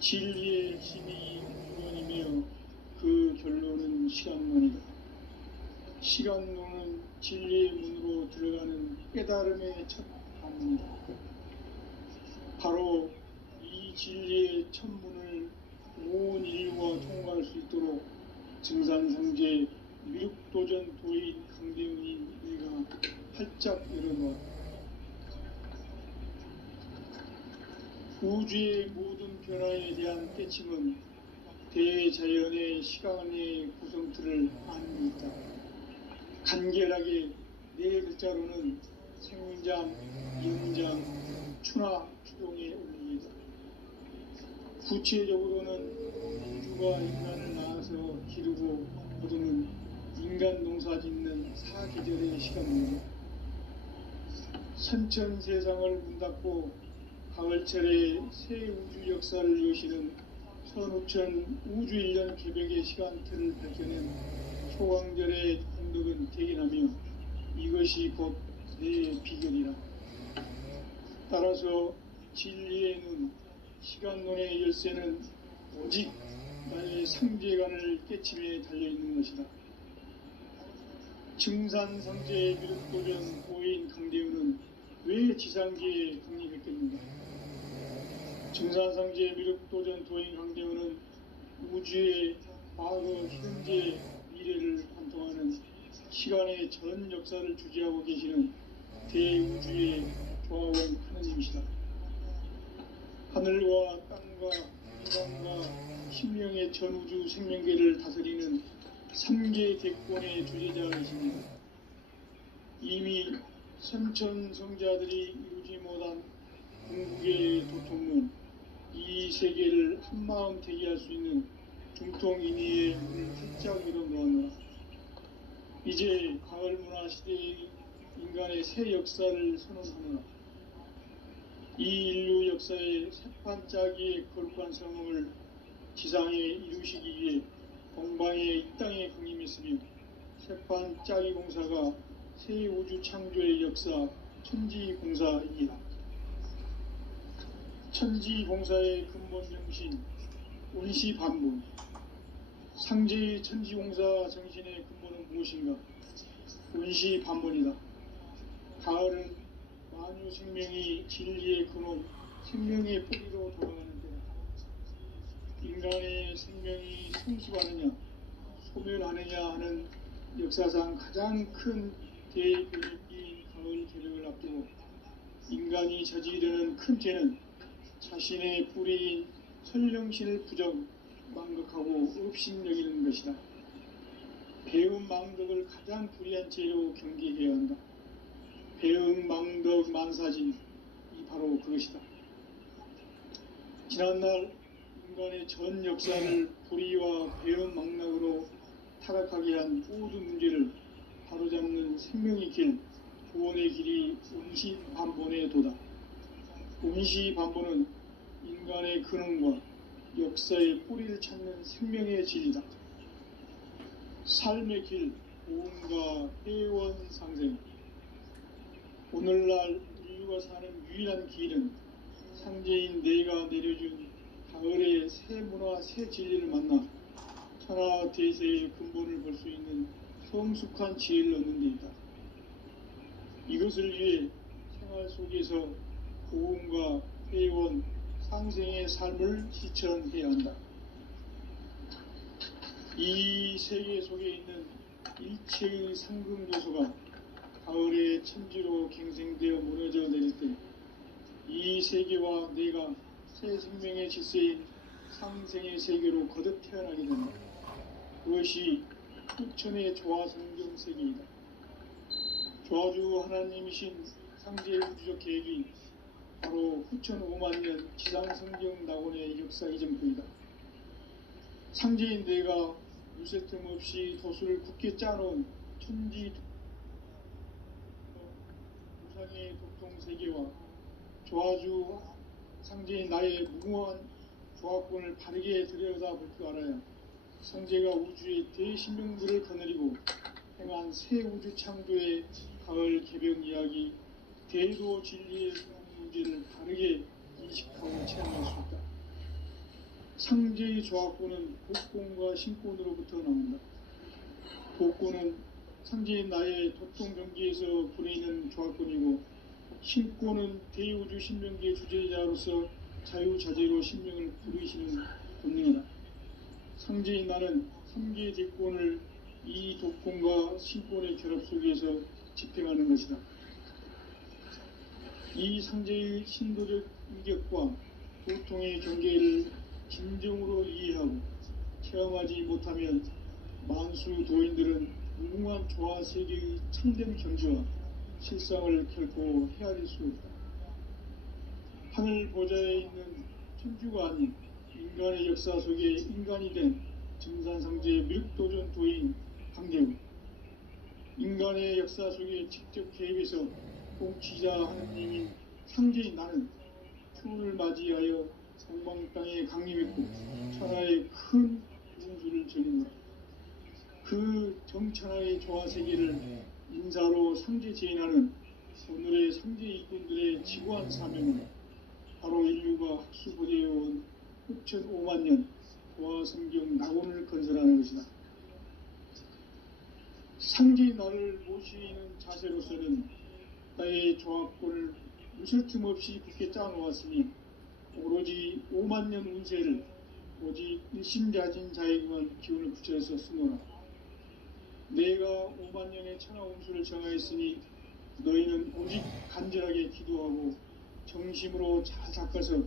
진리의 핵심이 근원이며 그 결론은 시간론이다. 시간론은 진리의 문으로 들어가는 깨달음의 첫 방문이다. 바로 이 진리의 첫 문을 온 인류가 통과할 수 있도록 증산성제 미륵도전 도인 강대훈이 내가 활짝 열어놓았다. 우주의 모든 변화에 대한 깨침은 대자연의 시간의 구성틀을 아는 있다. 간결하게 네 글자로는 생장, 연장, 추나 추동에 올립니다. 구체적으로는 우주가 인간을 낳아서 기르고 거두는 인간 농사 짓는 사계절의 시간입니다. 선천 세상을 문 닫고 가을철에 새 우주 역사를 여시는 선우천 우주 1년 개벽의 시간틀을 밝혀낸 초강절의 공덕은 대견하며 이것이 곧 내 비결이라. 따라서 진리의 눈, 시간론의 열쇠는 오직 나의 상제관을 깨침에 달려있는 것이다. 증산성제의 미륵도전 도인 강대훈은 왜 지상계에 독립했겠는가? 증산성제 미륵도전 도인 강대훈은 우주의 과거, 현재, 미래를 관통하는 시간의 전 역사를 주재하고 계시는 대우주의 조화원 하느님이시다. 하늘과 땅과 인간과 신명의 전우주 생명계를 다스리는 3계 객권의 주재자이십니다. 이미 선천성자들이 이루지 못한 궁극의 도통문, 이 세계를 한마음 대기할 수 있는 중통인의의 문을 활짝 열어놓았노라. 이제 가을 문화 시대의 인간의 새 역사를 선언하노라. 이 인류 역사의 새판짜기의 거룩한 성공을 지상에 이루시기 위해 동방에 이 땅에 강림했으며 새판짜기 공사가 새 우주 창조의 역사 천지공사입니다. 천지공사의 근본 정신 운시반본. 상제의 천지공사 정신의 근본은 무엇인가? 운시반본이다. 가을은 만유 생명이 진리의 근원, 생명의 뿌리로 돌아가는 때다. 인간의 생명이 성숙하느냐, 소멸하느냐 하는 역사상 가장 큰 대변입기인 가을 개벽을 앞두고 인간이 저지르는 큰 죄는 자신의 뿌리인 설령신을 부정, 망극하고 업신여기는 것이다. 배움 망덕을 가장 불의한 죄로 경계해야 한다. 배움 망덕 만사진이 바로 그것이다. 지난날 인간의 전 역사를 불의와 배움 망락으로 타락하게 한 모든 문제를 바로잡는 생명의 길, 구원의 길이 운시반본의 도다. 운시반본은 인간의 근원과 역사의 뿌리를 찾는 생명의 진리다. 삶의 길, 보험과 회원상생. 오늘날 인류가 사는 유일한 길은 상제인 내가 내려준 가을의 새 문화, 새 진리를 만나 천하대세의 근본을 볼 수 있는 성숙한 지혜를 얻는 데 있다. 이것을 위해 생활 속에서 보험과 회원, 상생의 삶을 실천해야 한다. 이 세계 속에 있는 일체의 상금 요소가 가을의 천지로 갱생되어 무너져 내릴 때 이 세계와 내가 새 생명의 질서인 상생의 세계로 거듭 태어나게 된다. 그것이 후천의 조화성경 세계이다. 조화주 하나님이신 상제의 우주적 계획이 바로 후천 5만년 지상성경 낙원의 역사의 전부이다. 상제인 내가 무쇠 틈 없이 도수를 굳게 짜놓은 천지 우상의 독통세계와 조화주 상제인 나의 무궁한 조합권을 바르게 들여다볼 줄 알아야 상제가 우주의 대신명들을 거느리고 행한 새 우주 창조의 가을 개벽 이야기, 대도 진리의 문제를 바르게 인식하고 체험할 수 있다. 상제의 조합권은 복권과 신권으로부터 나온다. 복권은 상제인 나의 도통 경기에서 부리는 조합권이고, 신권은 대우주 신명기의 주제자로서 자유자재로 신명을 부르시는 본능이다. 상제인 나는 3개의 대권을 이 독권과 신권의 결합 속에서 집행하는 것이다. 이 상제의 신도적 인격과 도통의 경계를 진정으로 이해하고 체험하지 못하면 만수 도인들은 무궁한 조화 세계의 참된 경지와 실상을 결코 헤아릴 수 없다. 하늘 보좌에 있는 천주가 아닌 인간의 역사 속에 인간이 된 증산상제의 밀도전 도인 강대우, 인간의 역사 속에 직접 개입해서 통치자 하느님인 상제인 나는 추운을 맞이하여 동방 땅에 강림했고 천하의 큰 운수를 전했노라. 그 정천하의 조화세계를 인사로 상제 제인하는 오늘의 상제 일꾼들의 지구한 사명은 바로 인류가 학수고대해온 후천 5만년 조화성경 낙원을 건설하는 것이다. 상제의 나를 모시는 자세로서는 나의 조합권을 무술 틈 없이 굳게 짜놓았으니 오로지 5만년 운세를 오직 일심자진 자에게만 기운을 붙여서 쓰노라. 내가 5만년의 천하 운수를 정하였으니 너희는 오직 간절하게 기도하고 정심으로 잘 닦아서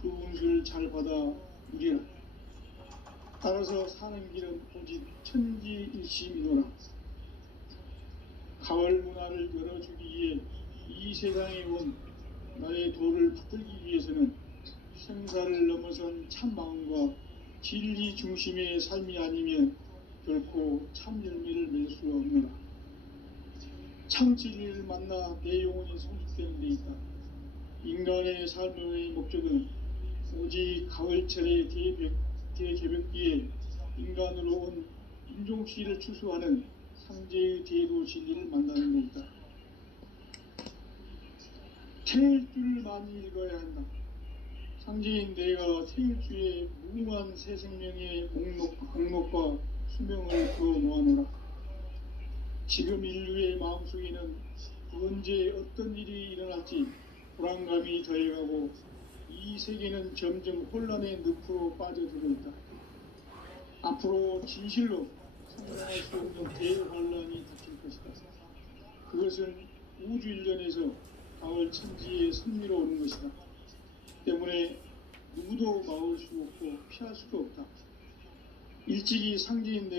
그 운수를 잘 받아 누리라. 따라서 사는 길은 오직 천지일심이노라. 가을 문화를 열어주기 위해 이 세상에 온 나의 도를 붙들기 위해서는 생사를 넘어선 참 마음과 진리 중심의 삶이 아니면 결코 참 열매를 맺을 수 없노라. 참 진리를 만나 내 영혼이 성숙되는 데 있다. 인간의 삶의 목적은 오직 가을철의 대개벽기에 인간으로 온 인종씨를 추수하는 상제의 대도 진리를 만나는 데 있다. 태일주를 많이 읽어야 한다. 상제인 내가 태일주의 무궁한 새 생명의 목록과 수명을 그어 놓아노라. 지금 인류의 마음속에는 언제 어떤 일이 일어날지 불안감이 더해가고 이 세계는 점점 혼란의 늪으로 빠져들고 있다. 앞으로 진실로 상상할 수 없는 대환란이 닥칠 것이다. 그것은 우주 일련에서 가을 천지에 선미로 오는 것이다. 때문에 누구도 막을 수 없고 피할 수도 없다. 일찍이 상제인